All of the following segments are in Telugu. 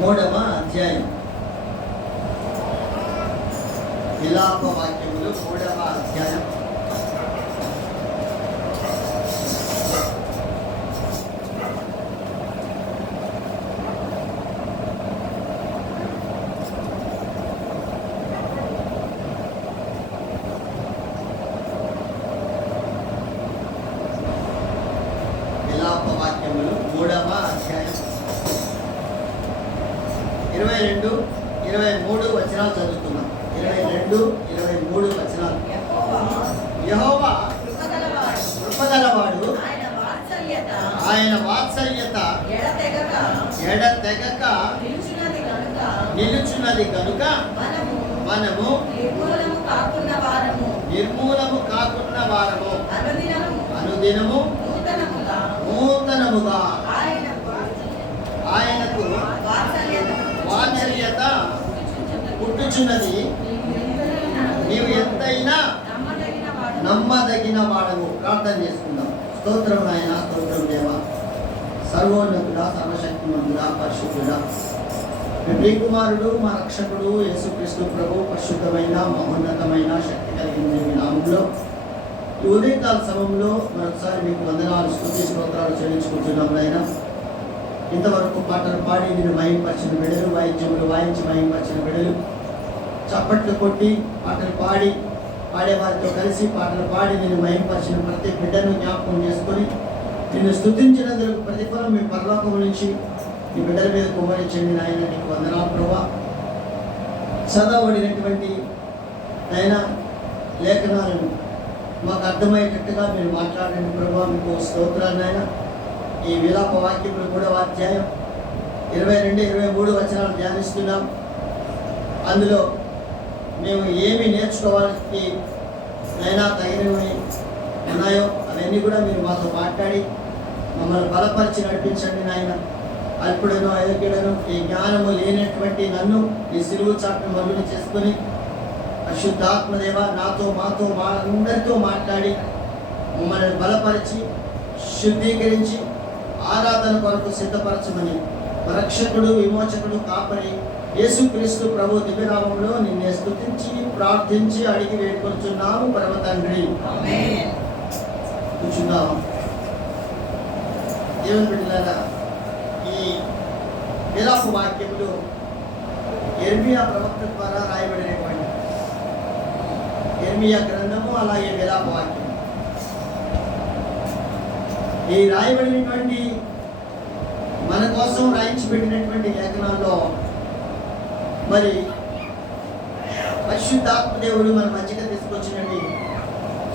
3వ అధ్యాయం. విలాప వాక్యములు 3వ అధ్యాయం. విలాప వాక్యములు 3వ అధ్యాయం 22, 23 వచనాలు చదువుతున్నాం. 22, 23 వచనాలు. యెహోవా కృపగలవాడు, ఆయన వాత్సల్యత ఎడతెగక నిలుచున్నది కనుక మనము నిర్మూలము కాకున్న వారము అనుదినము నూతనముగా ఆయనకు వాత్సల్యత పుట్టుచున్నది. నీవు ఎంతైనా నమ్మదగిన వాడవు. ప్రార్థన చేసుకుందాం. స్తోత్రం నాయన, స్తోత్రం దేవా, సర్వోన్నతుడా, సర్వశక్తిమంతుడా, పరిశుద్ధుడా, మీ ప్రియకుమారుడు మా రక్షకుడు యేసుక్రీస్తు ప్రభు పరిశుద్ధమైన మహోన్నతమైన శక్తి కలిగిన మీ నామంలో ఈ ఉదయకాల సమయంలో మరొకసారి మీకు వందనాలు, స్తుతి స్తోత్రాలు చెల్లించుకుంటున్నాం నాయన. ఇంతవరకు పాటలు పాడి నేను మహింపరిచిన బిడ్డలు, వాయిద్యములు వాయించి మహింపరిచిన బిడ్డలు, చప్పట్లు కొట్టి పాటలు పాడేవారితో కలిసి పాటలు పాడి నేను మహింపరిచిన ప్రతి బిడ్డను జ్ఞాపకం చేసుకొని నిన్ను స్తుతించినందుకు ప్రతిఫలం మీ పరలోకం నుంచి ఈ బిడ్డల మీద కుమ్మరించండి నాయన. నీకు వందనాలు ప్రభా. చదవబడినటువంటి నాయన లేఖనాలను మాకు అర్థమయ్యేటట్టుగా మీరు మాట్లాడండి ప్రభా. మీకు స్తోత్రాలు నాయన. ఈ విలాప వాక్యములు 3వ అధ్యాయం 22, 23 వచనాలు ధ్యానిస్తున్నాం. అందులో మేము ఏమి నేర్చుకోవాలని నైనా తగినవి ఉన్నాయో అవన్నీ కూడా మీరు మాతో మాట్లాడి మమ్మల్ని బలపరిచి నడిపించండి నాయన. అల్పుడను అయోగ్యుడను ఈ జ్ఞానము లేనటువంటి నన్ను ఈ సిలువు చాటును మరుగున చేసుకొని పరిశుద్ధాత్మదేవ నాతో మాతో మా అందరితో మాట్లాడి మమ్మల్ని బలపరిచి శుద్ధీకరించి ఆరాధన కొరకు సిద్ధపరచమని రక్షకుడు విమోచకుడు కాపరి యేసుక్రీస్తు ప్రభు దివ్యనామంలో నిన్నే స్తుతించి ప్రార్థించి అడిగి వేడుకొనుచున్నాము పరమ తండ్రి. ఆమేన్. కూర్చుందాం. దేవుని బిడ్డలారా, ఈ విలాప వాక్యములు యెర్మీయా ప్రవక్త ద్వారా రాయబడినటువంటి యెర్మీయా గ్రంథము, అలాగే విలాప వాక్యం. ఈ రాయబడినటువంటి మన కోసం రాయించి పెట్టినటువంటి లేఖనాల్లో మరి పరిశుద్ధాత్మ దేవుడు మన మధ్యగా తీసుకొచ్చినవి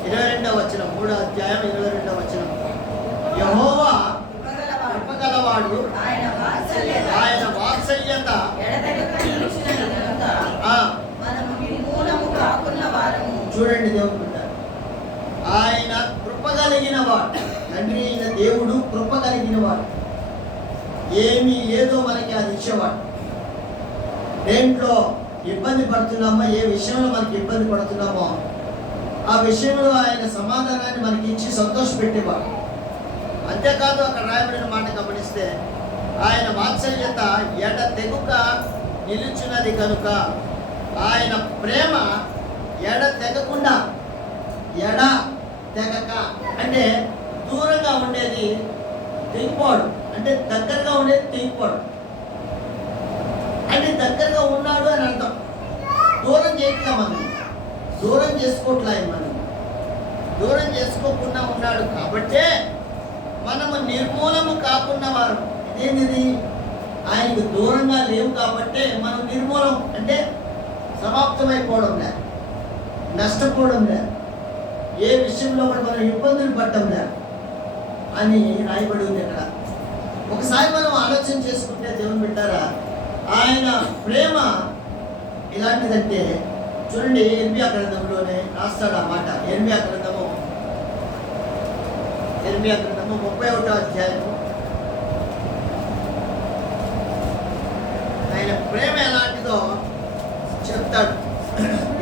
22వ వచనం, 3వ అధ్యాయం 22వ వచనం. యెహోవా కృపగలవాడు, ఆయన వాత్సల్యత చూడండి దేవుడు బిడ్డ, ఆయన కృప కలిగిన వాడు. తండ్రి అయిన దేవుడు కృప కలిగిన వాడు. ఏమీ లేదో మనకి అది ఇచ్చేవాడు. దేంట్లో ఇబ్బంది పడుతున్నామో, ఏ విషయంలో మనకి ఇబ్బంది పడుతున్నామో ఆ విషయంలో ఆయన సమాధానాన్ని మనకి ఇచ్చి సంతోషపెట్టేవాడు. అంతేకాదు అక్కడ రాయబడిన మాట గమనిస్తే ఆయన వాత్సల్యత ఎడతెగక నిలుచున్నది కనుక ఆయన ప్రేమ ఎడతెగకుండా, ఎడతెగక అంటే దూరంగా ఉండేది తెగిపోవడం, అంటే దగ్గరగా ఉండేది తెగిపోవడం, అంటే దగ్గరగా ఉన్నాడు అని అర్థం. దూరం చేయట్లా, మనం దూరం చేసుకోవట్లే, మనం దూరం చేసుకోకుండా ఉన్నాడు కాబట్టే మనము నిర్మూలము కాకున్న వారు. ఇదేంటిది? ఆయనకు దూరంగా లేవు కాబట్టే మనం నిర్మూలం అంటే సమాప్తమైపోవడం లే, నష్టపోవడం లే, ఏ విషయంలో కూడా మనం ఇబ్బందులు పడటం లే అని రాయబడి ఉంది ఇక్కడ. ఒకసారి మనం ఆలోచన చేసుకుంటే దేవుని బిడ్డారా, ఆయన ప్రేమ ఇలాంటిదంటే చూడండి. యెర్మీయా గ్రంథంలోనే రాస్తాడు ఆ మాట. యెర్మీయా గ్రంథము 31వ అధ్యాయము. ఆయన ప్రేమ ఎలాంటిదో చెప్తాడు.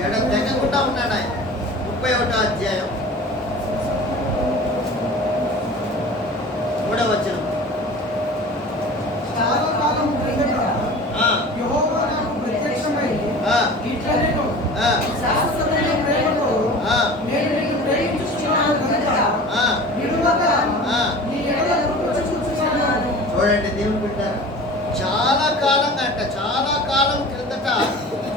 ఎడ తెగకుండా ఉన్నాడు ఆయన. 31వ అధ్యాయం 3వ వచనం. చెప్పారు. చాలా కాలం క్రిందట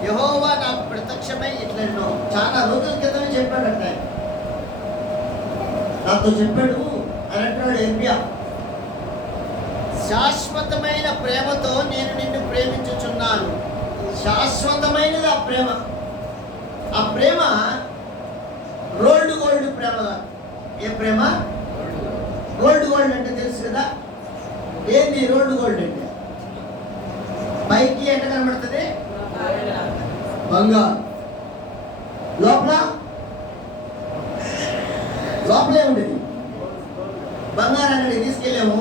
యెహోవా నాకు ప్రత్యక్షమై ఇట్లెన్నో, చాలా రోజుల క్రితమే చెప్పాడట. నాతో చెప్పాడు అని అంటున్నాడు ఎర్మియా. శాశ్వతమైన ప్రేమతో నేను నిన్ను ప్రేమించుచున్నాను. శాశ్వతమైనది ఆ ప్రేమ. ఆ ప్రేమ రోల్డ్ గోల్డ్ ప్రేమ. ఏ ప్రేమ? రోల్డ్ గోల్డ్ అంటే తెలుసు కదా. ఏంది రోల్డ్ గోల్డ్ అంటే? పైకి ఎంత కనబడుతుంది? బంగారు. లోపలే ఉండేది బంగారాన్ని తీసుకెళ్ళాము.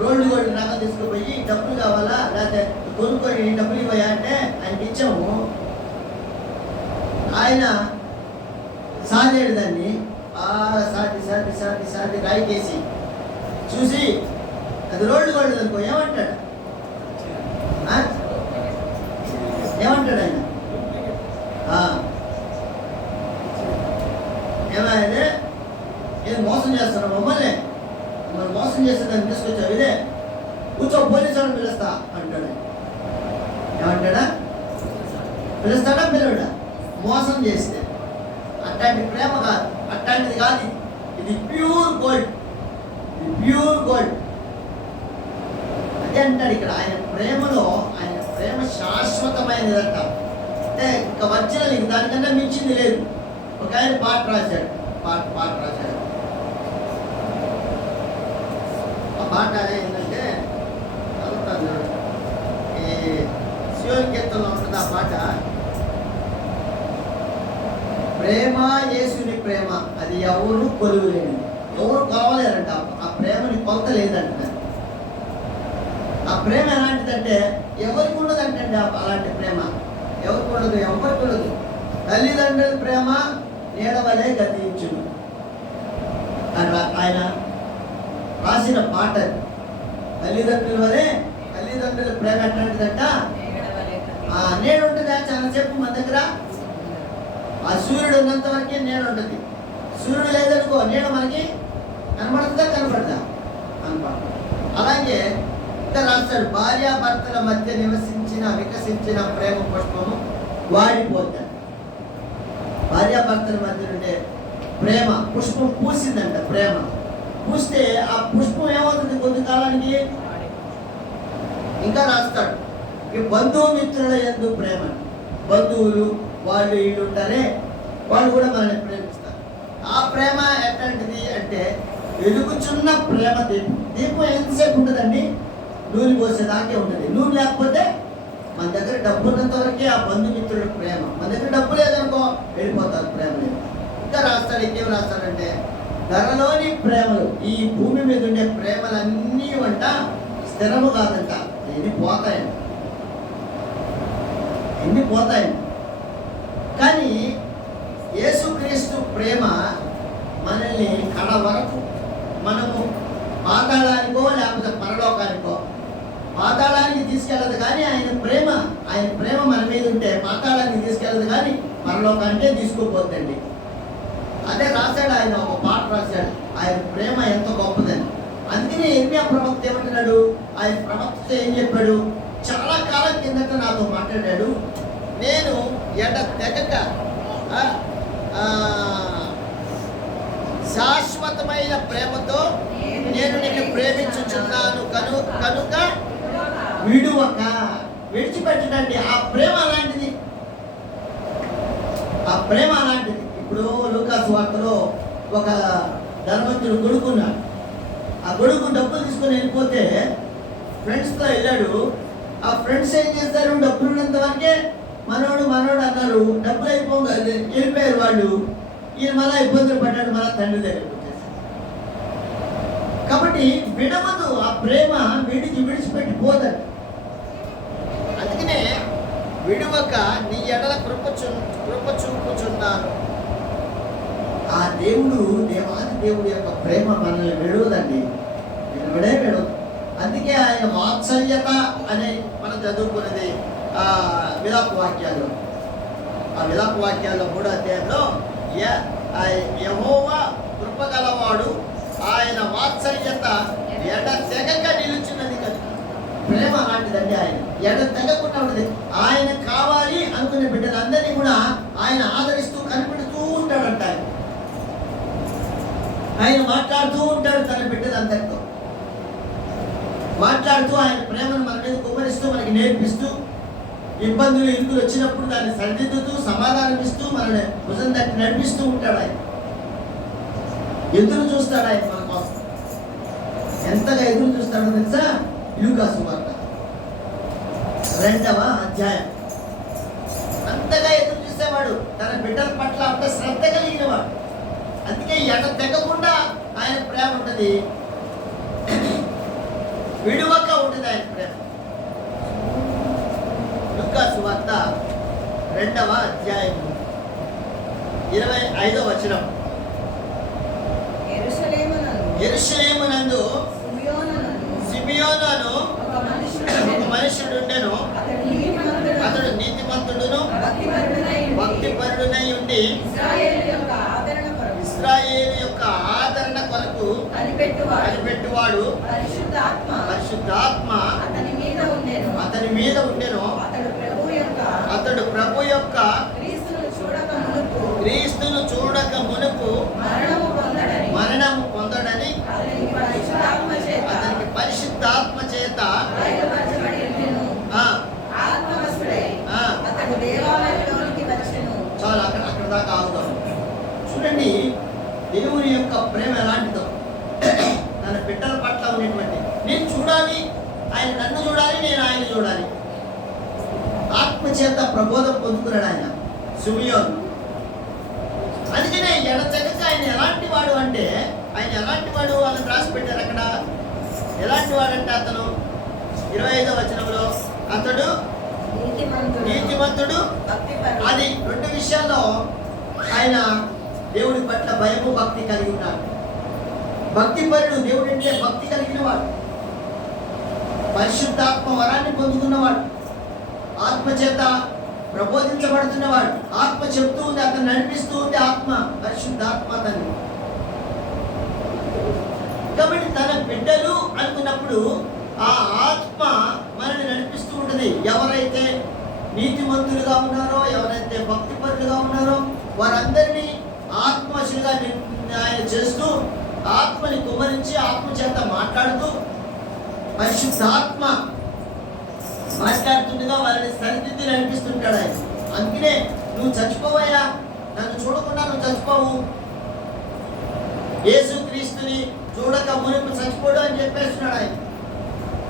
రోల్డ్ గోల్డ్ నగలు తీసుకుపోయి డబ్బులు కావాలా లేకపోతే కొనుక్కొని డబ్బులు ఇవ్వయా అంటే ఆయనకి ఇచ్చాము. ఆయన సాదేడు దాన్ని సాది రాయికేసి చూసి అది రోల్డ్ గోల్డ్ అనుకో ఏమంటాడు? ఏమంటాడు ఆయన? ఏమైనా ఏం మోసం చేస్తాను మమ్మల్ని మోసం చేసేదాన్ని తీసుకొచ్చావు, ఇదే కూర్చో పోలీసు వాళ్ళని పిలుస్తా అంటాడు. ఏమంటాడా? పిలుస్తాడా పిలవడా? మోసం చేస్తే. అట్లాంటి ప్రేమ కాదు, అట్లాంటిది కాదు. ఇది ప్యూర్ గోల్డ్. అదే అంటాడు ఇక్కడ. ఆయన ప్రేమలో ఆయన ప్రేమ శాశ్వతమైనదంట. అంటే ఇంకా వచ్చిన దానికన్నా మించింది లేదు. ఒక ఆయన పాట రాశాడు. ఆ పాట ఏంటంటే ఈ శివుని కీర్తనలో ఉంటుంది ఆ పాట. ప్రేమ యేసుని ప్రేమ అది ఎవరు కొలువలేనిది, ఎవరు కొలవలేరంట. ఆ ప్రేమని కొలత లేదంట. ఆ ప్రేమ ఎలాంటిదంటే ఎవరికి ఉండదంటే అలాంటి ప్రేమ ఎవరికి ఉండదు. తల్లిదండ్రుల ప్రేమ నీడవలే గతించును ఆయన రాసిన పాట. తల్లిదండ్రుల ప్రేమ ఎట్లాంటిదంట? నేడు ఉంటుందా చాలాసేపు మన దగ్గర? ఆ సూర్యుడు ఉన్నంత వరకే నీడ ఉంటుంది. సూర్యుడు లేదనుకో నీడ మనకి కనబడుతుందా? కనబడదా? అలాగే ఇంకా రాస్తాడు, భార్యాభర్తల మధ్య వికసించిన ప్రేమ పుష్పము వాడిపోతాడు. భార్యాభర్తల మధ్య ఉండే ప్రేమ పుష్పం పూసిందంట. ప్రేమ పూస్తే ఆ పుష్పం ఏమవుతుంది కొంతకాలానికి? ఇంకా రాస్తాడు, ఈ బంధుమిత్రుల యందు ప్రేమ. బంధువులు వాళ్ళు వీళ్ళు ఉంటారే, వాళ్ళు కూడా మనల్ని ప్రేమిస్తారు. ఆ ప్రేమ ఎట్లాంటిది అంటే వెలుగుచున్న ప్రేమ దీపం. దీపం ఎంతసేపు ఉంటుందండి? నూనె పోసేదాకే ఉంటుంది. నూనె లేకపోతే మన దగ్గర డబ్బు ఉన్నంత వరకే ఆ బంధుమిత్రుల ప్రేమ. మన దగ్గర డబ్బు లేదనుకో వెళ్ళిపోతారు, ప్రేమ లేదు. ఇంకా రాస్తాడు, ఇంకేం రాస్తాడంటే ధరలోని ప్రేమలు, ఈ భూమి మీద ఉండే ప్రేమలన్నీ వంట స్థిరము కాదంట, ఎన్ని పోతాయంట. కానీ యేసుక్రీస్తు ప్రేమ మనల్ని కడ వరకు, మనము పాతాళానికో లేకపోతే పరలోకానికో, పాతాళానికి తీసుకెళ్ళదు కానీ ఆయన ప్రేమ మన మీద ఉంటే పాతాళానికి తీసుకెళ్ళదు కానీ పరలోకానికే తీసుకోపోద్దండి. అదే రాశాడు ఆయన, ఒక పాట రాశాడు, ఆయన ప్రేమ ఎంత గొప్పదని. అందుకనే ఇర్మియా ప్రవక్త ఏమంటున్నాడు? ఆయన ప్రవక్త ఏం చెప్పాడు? చాలా కాలం కిందట నాతో మాట్లాడాడు. నేను తెగక శాశ్వతమైన ప్రేమతో నేను నిన్ను ప్రేమించుచున్నాను కనుక విడిచిపెట్టండి. ఆ ప్రేమ అలాంటిది. ఇప్పుడు లూకాసు వార్తలో ఒక ధనవంతుడు కొడుకున్నాడు. ఆ కొడుకు డబ్బులు తీసుకొని వెళ్ళిపోతే ఫ్రెండ్స్తో వెళ్ళాడు. ఆ ఫ్రెండ్స్ ఏం చేస్తారు? డబ్బులు ఉన్నంత వరకే మనోడు అన్నారు. డబ్బులు అయిపోగా వెళ్ళిపోయారు వాళ్ళు. ఈయన మళ్ళీ ఇబ్బందులు పడ్డాడు, మళ్ళీ తండ్రి దగ్గర వచ్చేసారు. కాబట్టి విడవదు ఆ ప్రేమ, విడిచిపెట్టి పోదండి. అందుకనే విడువక నీ ఎడల కృప చూపుచున్నాను. ఆ దేవాది దేవుడి యొక్క ప్రేమ మనల్ని విడవదండి, విడవదు. అందుకే ఆయన వాత్సల్యత అనే మనం చదువుకున్నది విలాప వాక్యాలు. ఆ విలాప వాక్యాల్లో 3వ అధ్యాయంలో యెహోవా కృపగలవాడు, ఆయన వాత్సల్యత తెగక నిలుచున్నది కదా. ప్రేమ అలాంటిదండి. ఆయన ఎడ తెగకుండా ఉండదు. ఆయన కావాలి అనుకునే బిడ్డలందరినీ కూడా ఆయన ఆదరిస్తూ కనిపెడుతూ ఉంటాడంట. ఆయన మాట్లాడుతూ ఉంటాడు తన బిడ్డలందరితో మాట్లాడుతూ, ఆయన ప్రేమను మన మీద కుమ్మరిస్తూ, మనకి నేర్పిస్తూ, ఇబ్బందులు ఇరుకులు వచ్చినప్పుడు దాన్ని సరిదిద్దుతూ, సమాధానం ఇస్తూ, మనల్ని భుజం తట్టి నడిపిస్తూ ఉంటాడు. ఆయన ఎదురు చూస్తాడు ఆయన మన కోసం. ఎంతగా ఎదురు చూస్తాడో తెలుసా? లూకా సువార్త 2వ అధ్యాయం. అంతగా ఎదురు చూసేవాడు, తన బిడ్డల పట్ల అంత శ్రద్ధ కలిగినవాడు. అందుకే ఎడ తెగకుండా ఆయన ప్రేమ ఉంటుంది, విడువక ఉంటుంది ఆయన ప్రేమ. లూకా సువార్త 2వ అధ్యాయం 25వ వచనం. యెరూషలేమునందు సిమియోను అను ఒక మనుషుడు ఉండెను. అతడు నీతిమంతుడును భక్తిపరుడునై ఉండి ఇశ్రాయేలు యొక్క ఆదరణ కొరకు కనిపెట్టువాడు. పరిశుద్ధాత్మ అతని మీద ఉండెను. అతడు ప్రభు యొక్క క్రీస్తును చూడక మునుపు మరణము పొందడని అతనికి పరిశుద్ధాత్మ చేత చాలా అక్కడ దాకా ఆగుదాం. చూడండి దేవుని యొక్క ప్రేమ ఎలాంటిదో. తన బిడ్డల పట్ల ఉన్నటువంటి, నేను చూడాలి, ఆయన నన్ను చూడాలి, నేను ఆయన చూడాలి. ఆత్మ చేత ప్రబోధం పొందుకున్నాడు ఆయన సిమియోను. అందుకనే ఎడతెగక ఆయన ఎలాంటి వాడు అంటే, ఆయన ఎలాంటి వాడు అని రాసి పెట్టారు అక్కడ. ఎలాంటి వాడంటే అతను 25వ వచనంలో అతడు నీతిమంతుడు. అది 2 విషయాల్లో ఆయన దేవుడి పట్ల భయము భక్తి కలిగి ఉన్నాడు. భక్తిపరుడు, దేవుడు అంటే భక్తి కలిగిన వాడు. పరిశుద్ధాత్మ వరాన్ని పొందుతున్నవాడు, ఆత్మ చేత ప్రబోధించబడుతున్నవాడు. ఆత్మ చెప్తూ ఉంది, అతను నడిపిస్తూ ఉంది ఆత్మ, పరిశుద్ధాత్మ అతన్ని. కాబట్టి తన బిడ్డలు అనుకున్నప్పుడు ఆ ఆత్మ మనల్ని నడిపిస్తూ ఉంటుంది. ఎవరైతే నీతిమంతులుగా ఉన్నారో, ఎవరైతే భక్తిపరులుగా ఉన్నారో వారందరినీ ఆత్మశులుగా ఆయన చేస్తూ, ఆత్మని కుమ్మరించి, ఆత్మ చేత మాట్లాడుతూ, పరిశుద్ధాత్మ మాట్లాడుతుండగా వారిని సరిదిద్ది నడిపిస్తుంటాడు ఆయన. అందుకనే నువ్వు చచ్చిపోవయ్యా, నన్ను చూడకుండా నువ్వు చచ్చిపోవు, యేసు క్రీస్తుని చూడక మునుపు చచ్చిపోడు అని చెప్పేస్తున్నాడు ఆయన.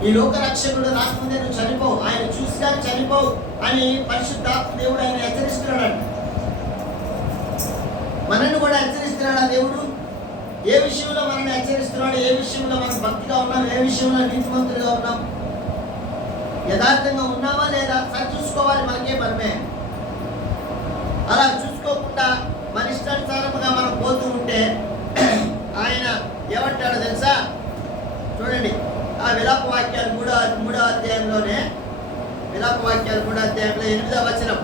ఈ లోక రక్షకుడు రాకముందే నువ్వు చనిపోవు, ఆయన చూసినా చనిపోవు అని పరిశుద్ధాత్మ దేవుడు ఆయన హెచ్చరిస్తున్నాడు. మనల్ని కూడా హెచ్చరిస్తున్నాడు దేవుడు. ఏ విషయంలో మనల్ని హెచ్చరిస్తున్నాడు, ఏ విషయంలో మనం భక్తిగా ఉన్నాం, ఏ విషయంలో నీతిమంతులుగా ఉన్నాం, యథార్థంగా ఉన్నావా లేదా సరి చూసుకోవాలి. మనకే మనమే. అలా చూసుకోకుండా మన ఇష్టానుసారముగా మనం పోతూ ఉంటే ఆయన ఏమంటాడో తెలుసా? చూడండి, ఆ విలాప వాక్యాలు 3వ అధ్యాయంలోనే, విలాప వాక్యాలు 3వ అధ్యాయంలో 8వ వచనం.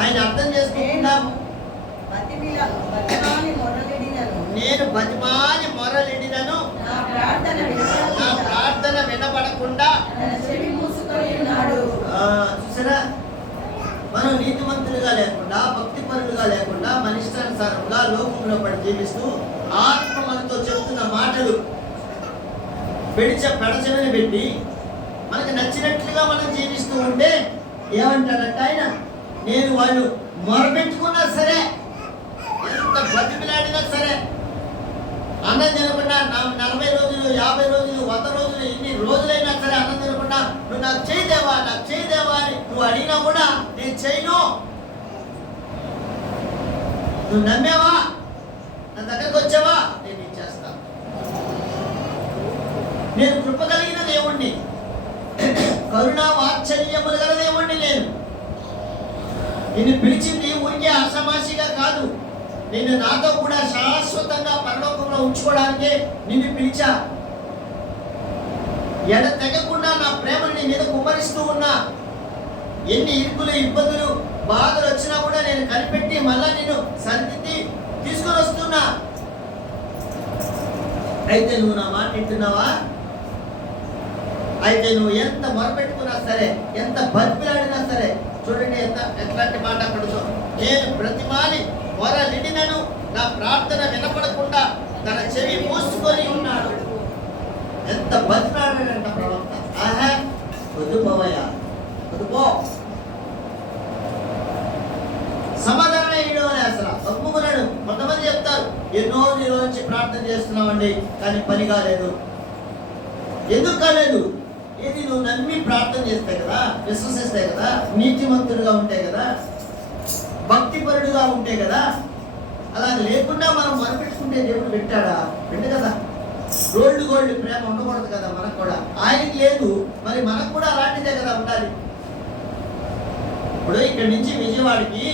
ఆయన అర్థం చేసుకుంటున్నా, నేను బతిమాని మొరలిడినను నా ప్రార్థన వినబడకుండా. చూసారా, మనం నీతిమంతులుగా లేకుండా, భక్తిపరులుగా లేకుండా, మన ఇష్టానుసారంగా లోకంలో పడి జీవిస్తూ ఆత్మ మనతో చెప్తున్న మాటలు పెడచెవిని పెట్టి మనకు నచ్చినట్లుగా మనం జీవిస్తూ ఉంటే ఏమంటాడంటే ఆయన, నేను వాళ్ళు మొరపెట్టుకున్నా సరే, ఎంత బతిమిలాడినా సరే, అన్నం తినకుండా 40 రోజులు, 50 రోజులు, 100 రోజులు, ఎన్ని రోజులైనా సరే అన్నం తినకుండా నువ్వు నాకు చేయదేవా, నాకు చేయదేవా అని నువ్వు అడిగినా కూడా నేను చేయను. నువ్వు నమ్మేవా, నా దగ్గరకు వచ్చావా, నేను ఇచ్చేస్తాను. నేను కృప కలిగిన దేవుణ్ణి, కరుణా వాత్సల్యములు గల దేవుణ్ణి. నిన్ను పిలిచింది ఊరికే ఆషామాషిగా కాదు, నేను నాతో కూడా శాశ్వతంగా పరలోకంలో ఉంచుకోవడానికే నిన్ను పిలిచా. ఎడ తెగకుండా నా ప్రేమను నీ మీద కుమ్మరిస్తూ ఉన్నా. ఎన్ని ఇరుకులు, ఇబ్బందులు, బాధలు వచ్చినా కూడా నేను కనిపెట్టి మళ్ళా నిన్ను సరిదిద్ది తీసుకొని వస్తున్నా. అయితే నువ్వు నా మాట వింటున్నావా? అయితే నువ్వు ఎంత మొరపెట్టుకున్నా సరే, ఎంత బతిలాడినా సరే, చూడండి ఎట్లాంటి మాట అక్కడుందో, నేను ప్రతిమాని మొరలిడినను నా ప్రార్థన వినపడకుండా తన చెవి మూసుకొని ఉన్నాడు. ఎంత బతిలాడాడంట ప్రవక్త. ఆహా, వద్దుపోవయ్యా, వద్దుపో, సమాధానం వేయడం అని అసలు తప్పుకున్నాడు. కొంతమంది చెప్తారు, ఎన్నో రోజుల నుంచి ప్రార్థన చేస్తున్నామండి కానీ పని కాలేదు. ఎందుకు కాలేదు? ఇది నువ్వు నమ్మి ప్రార్థన చేస్తే కదా, విశ్వసిస్తే కదా, నీతిమంతుడుగా ఉంటే కదా, భక్తిపరుడుగా ఉంటే కదా. అలా లేకుండా మనం మొరపెట్టుకుంటే దేవుడు పెట్టాడా? పెట్టు కదా. గోల్డ్ ప్రేమ ఉండకూడదు కదా మనకు కూడా. ఆయనకి లేదు, మరి మనకు కూడా అలాంటిదే కదా ఉండాలి. ఇప్పుడు ఇక్కడి నుంచి విజయవాడకి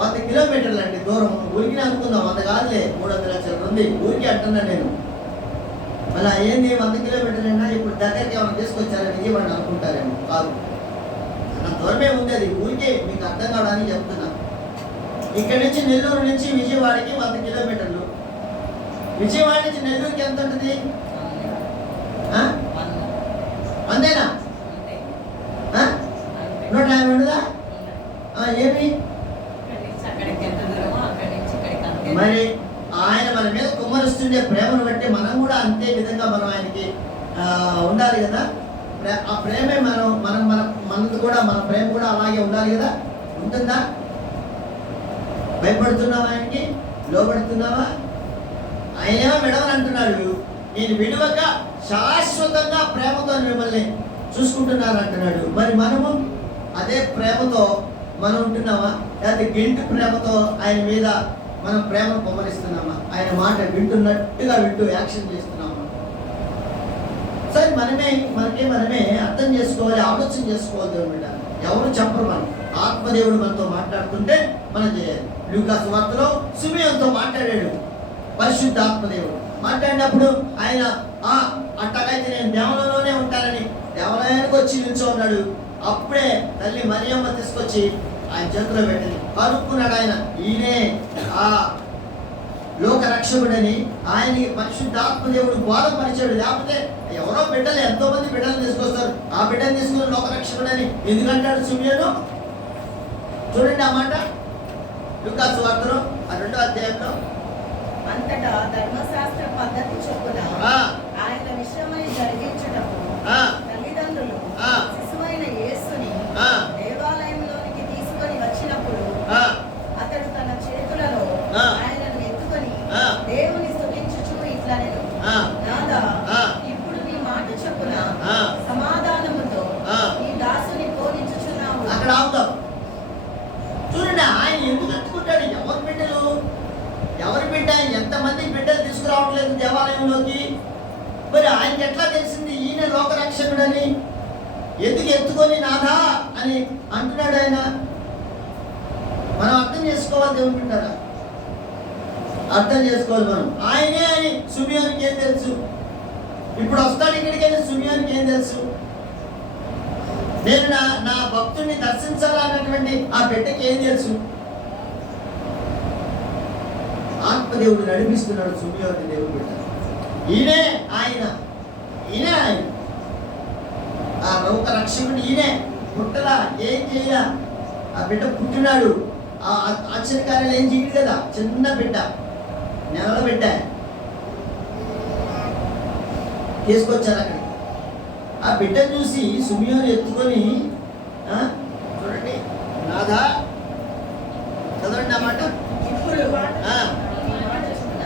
100 కిలోమీటర్లు అండి దూరం. ఊరికి అనుకుందాం, 100 కాదులే, 300 లక్షలు ఉంది ఊరికి అంటున్నా నేను. మళ్ళీ ఏంది 100 కిలోమీటర్లు అయినా ఇప్పుడు దగ్గరికి ఏమైనా తీసుకొచ్చారా విజయవాడ అనుకుంటారేమో. కాదు, నా దూరమే ఉంది, అది ఊరికే మీకు అర్థం కావడానికి చెప్తున్నా. ఇక్కడి నుంచి నెల్లూరు నుంచి విజయవాడకి 100 కిలోమీటర్లు. విజయవాడ నుంచి నెల్లూరుకి ఎంత ఉంటుంది? 100 150 ఉండదా? ఏమి మరి ఆయన మన మీద కుమ్మరిస్తుండే ప్రేమను బట్టి మనం కూడా అంతే విధంగా మనం ఆయనకి ఉండాలి కదా. ఆ ప్రేమే మనది కూడా, మన ప్రేమ కూడా అలాగే ఉండాలి కదా. ఉంటుందా? భయపడుతున్నావా? ఆయనకి లోబడుతున్నావా? ఆయనేమో విడవని అంటున్నాడు, నేను విడవక శాశ్వతంగా ప్రేమతో మిమ్మల్ని చూసుకుంటున్నాను అంటున్నాడు. మరి మనము అదే ప్రేమతో మనం ఉంటున్నామా? లేకపోతే గింటు ప్రేమతో ఆయన మీద మనం ప్రేమను కుమ్మరిస్తున్నామా? ఆయన మాట వింటున్నట్టుగా వింటూ యాక్షన్ చేస్తున్నామా? సరే, మనమే అర్థం చేసుకోవాలి, ఆలోచన చేసుకోవాలి. దేవుడు ఎవరు చెప్పరు, మనం ఆత్మదేవుడు మనతో మాట్లాడుతుంటే మనం చేయాలి. లూకా సువార్తలో సిమియోనుతో మాట్లాడాడు పరిశుద్ధ ఆత్మదేవుడు. మాట్లాడినప్పుడు ఆయన అట్టగైతే నేను దేవాలయంలోనే ఉంటానని దేవాలయానికి వచ్చి నిల్చో ఉన్నాడు. అప్పుడే తల్లి మరియమ్మ తీసుకొచ్చి ఆయన చేతిలో పెట్టింది. కనుక్కున్నాడు ఆయన, ఈయనే ఆ లోక రక్షకుడని. ఆయనకి పరిశుద్ధాత్మదేవుడు బోధపరిచాడు. లేకపోతే ఎవరో బిడ్డలు, ఎంతో మంది బిడ్డలు తీసుకొస్తారు, ఆ బిడ్డను తీసుకుని లోక రక్షకుడని ఎందుకంటాడు సిమియోను? చూడండి ఆ మాట లూకా సువార్తలో 2వ అధ్యాయంలో. అంతటా ధర్మశాస్త్ర పద్ధతి చొప్పున ఆయన విషయమై జరిగించటప్పుడు తల్లిదండ్రులు శిశువైన యేసుని దేవాలయంలోనికి తీసుకొని వచ్చినప్పుడు అతడు తన చేతులలో ఆయనను ఎత్తుకొని దేవుని స్తుతించుచు ఇట్లా నేను, నాదా, ఇప్పుడు నీ మాట చొప్పున సమాధానముతో నీ దాసుని పోనించుచున్నావు. అక్కడ ఆగుతాం. చూడండి, ఆయన ఎందుకు ఎత్తుకుంటాడు? ఎవరి బిడ్డ, ఎంతమంది బిడ్డలు తీసుకురావట్లేదు దేవాలయంలోకి? మరి ఆయనకి ఎట్లా తెలిసింది ఈయన లోకరక్షకుడని? ఎందుకు ఎత్తుకొని నాదా అని అంటున్నాడు ఆయన? మనం అర్థం చేసుకోవాలి. దేవుకుంటారా? అర్థం చేసుకోవాలి మనం. ఆయనే అని సిమియోనుకి ఏం తెలుసు? ఇప్పుడు వస్తాడు ఇక్కడికైనా సిమియోనుకి ఏం తెలుసు? నేను నా భక్తుడిని దర్శించాలన్నటువంటి ఆ బిడ్డకి ఏం తెలుసు? ఆత్మదేవుడు నడిపిస్తున్నాడు సిమియోను దేవుడు బిడ్డ. ఈయనే ఆయన ఆ లోక రక్షకుడు ఈయనే. పుట్టలా, ఏం చేయాల? ఆ బిడ్డ పుట్టినాడు. ఆ ఆశ్చర్యకార్యాలు ఏం చేయడు కదా. చిన్న బిడ్డ, నెలల బిడ్డ తీసుకొచ్చారు అక్కడికి. ఆ బిడ్డ చూసి సిమియోను ఎత్తుకొని, చూడండి, నాదా, చదవండి ఆ మాట.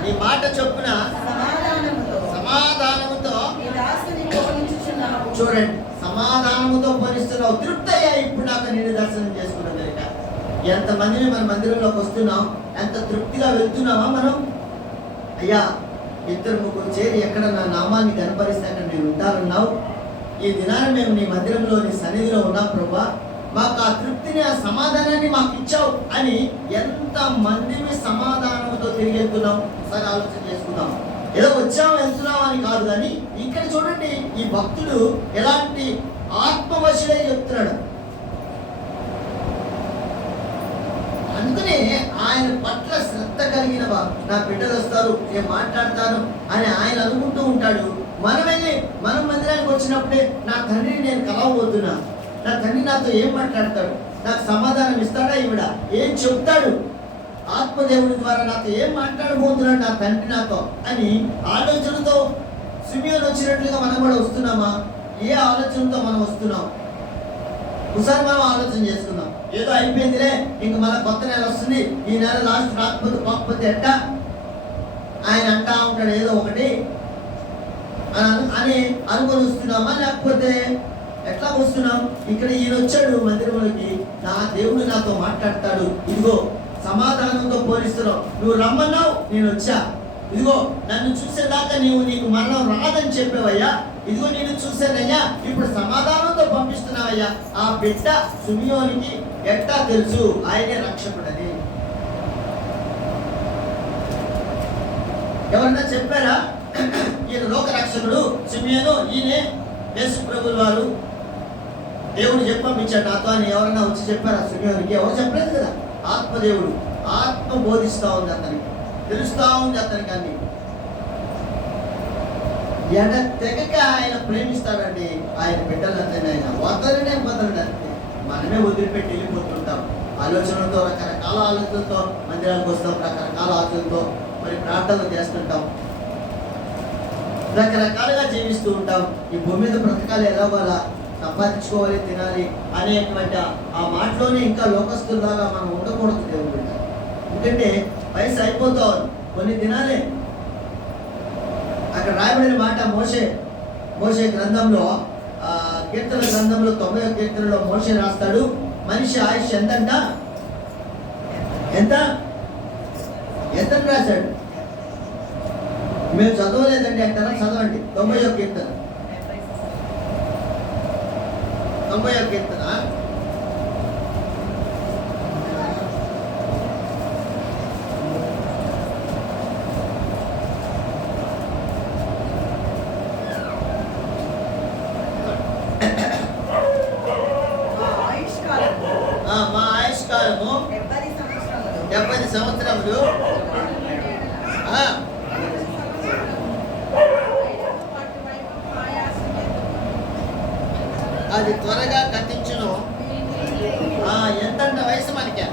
నీ మాట చొప్పున సమాధానముతో, చూడండి, సమాధానముతో పోలిస్తున్నావు. తృప్తి అయ్యా, ఇప్పుడు నాకు నేను దర్శనం చేసుకున్నాను కనుక. ఎంతమందిని మన మందిరంలోకి వస్తున్నాం, ఎంత తృప్తిగా వెళ్తున్నామా మనం? అయ్యా, 2-3 చేరి ఎక్కడ నా నామాన్ని కనపరిస్తే అక్కడ నేను ఉంటానన్నావు. ఈ దినాన మేము నీ మందిరంలో, నీ సన్నిధిలో ఉన్నాం ప్రభా, మాకు ఆ తృప్తిని, ఆ సమాధానాన్ని మాకు ఇచ్చావు అని ఎంత మందిని సమాధానంతో తిరిగి వెళ్తున్నాం. ఒకసారి ఆలోచన చేసుకుందాం. ఏదో వచ్చాము వెళ్తున్నాం అని కాదు, కానీ ఇక్కడ చూడండి, ఈ భక్తుడు ఎలాంటి ఆత్మవశుడై చెప్తున్నాడు. అందుకనే ఆయన పట్ల శ్రద్ధ కలిగిన నా బిడ్డలు వస్తారు, నేను మాట్లాడతాను అని ఆయన అనుకుంటూ ఉంటాడు. మనం మందిరానికి వచ్చినప్పుడే నా తండ్రిని నేను కలవబోతున్నా, నా తండ్రి నాతో ఏం మాట్లాడతాడు, నాకు సమాధానం ఇస్తాడా ఈవిడ, ఏం చెప్తాడు, ఆత్మదేవుడి ద్వారా నాతో ఏం మాట్లాడబోతున్నాడు నా తండ్రి నాతో అని ఆలోచనతో సిమియోను వచ్చినట్లుగా మనం కూడా వస్తున్నామా? ఏ ఆలోచనతో మనం వస్తున్నాం? ఒకసారి మనం ఆలోచన చేసుకుందాం. ఏదో అయిపోయిందిలే, ఇంక మన కొత్త నెల వస్తుంది, ఈ నెల లాస్ట్ కాకపోతే ఎట్టా ఆయన అంటా ఉంటాడు ఏదో ఒకటి అని అనుకొని వస్తున్నామా? లేకపోతే ఎట్లా వస్తున్నాం? ఇక్కడ ఈయన వచ్చాడు మందిరంలోకి, నా దేవుడు నాతో మాట్లాడతాడు, ఇదిగో సమాధానంతో పోలిస్తున్నావు, నువ్వు రమ్మన్నావు నేను వచ్చా, ఇదిగో నన్ను చూసేదాకా నీకు మరణం రాదని చెప్పావయ్యా, ఇదిగో నేను చూశానయ్యా, ఇప్పుడు సమాధానంతో పంపిస్తున్నావయ్యా. ఆ బిడ్డ సిమియోనికి ఎట్టా తెలుసు ఆయనే రక్షకుడని? ఎవరన్నా చెప్పారా? ఈయన లోక రక్షకుడు సిమియోను, ఈయనే యేసు ప్రభువు వారు, దేవుడు చెప్పి పంపించాడు నాతో అని ఎవరన్నా వచ్చి చెప్పారా సిమియోనికి? ఎవరు చెప్పలేదు కదా. ఆత్మదేవుడు, ఆత్మ బోధిస్తూ ఉంది అతనికి, తెలుస్తూ ఉంది అతనికి అన్ని. తెగక ఆయన ప్రేమిస్తాడండి ఆయన బిడ్డలందరినీ. ఆయన వదలడంటే మనమే వదిలిపెట్టి వెళ్ళిపోతుంటాం. ఆలోచనలతో, రకరకాల ఆలోచనలతో మందిరానికి వస్తాం, రకరకాల ఆలోచనలతో మరి ప్రార్థనలు చేస్తుంటాం, రకరకాలుగా జీవిస్తూ ఉంటాం. ఈ భూమి మీద బ్రతకాలి, ఎలాగోలా సంపాదించుకోవాలి, తినాలి అనేటువంటి ఆ మాటలోనే ఇంకా లోకస్తులాగా మనం ఉండకూడదు దేవుడు బిడ్డ. ఎందుకంటే వయసు అయిపోతా ఉంది, కొన్ని దినాలే. అక్కడ రాయబడిన మాట మోషే గ్రంథంలో, కీర్తన గ్రంథంలో 90వ కీర్తనలో మోషే రాస్తాడు, మనిషి ఆయుష్ ఎంత రాశాడు. మేము చదవలేదండి అంటారా? చదవండి 90వ కీర్తన. 90వ కీర్తన మా ఆయుష్కాలము 70 సంవత్సరములు. అది త్వరగా కట్టించును. ఎంతంట వయసు మనకి?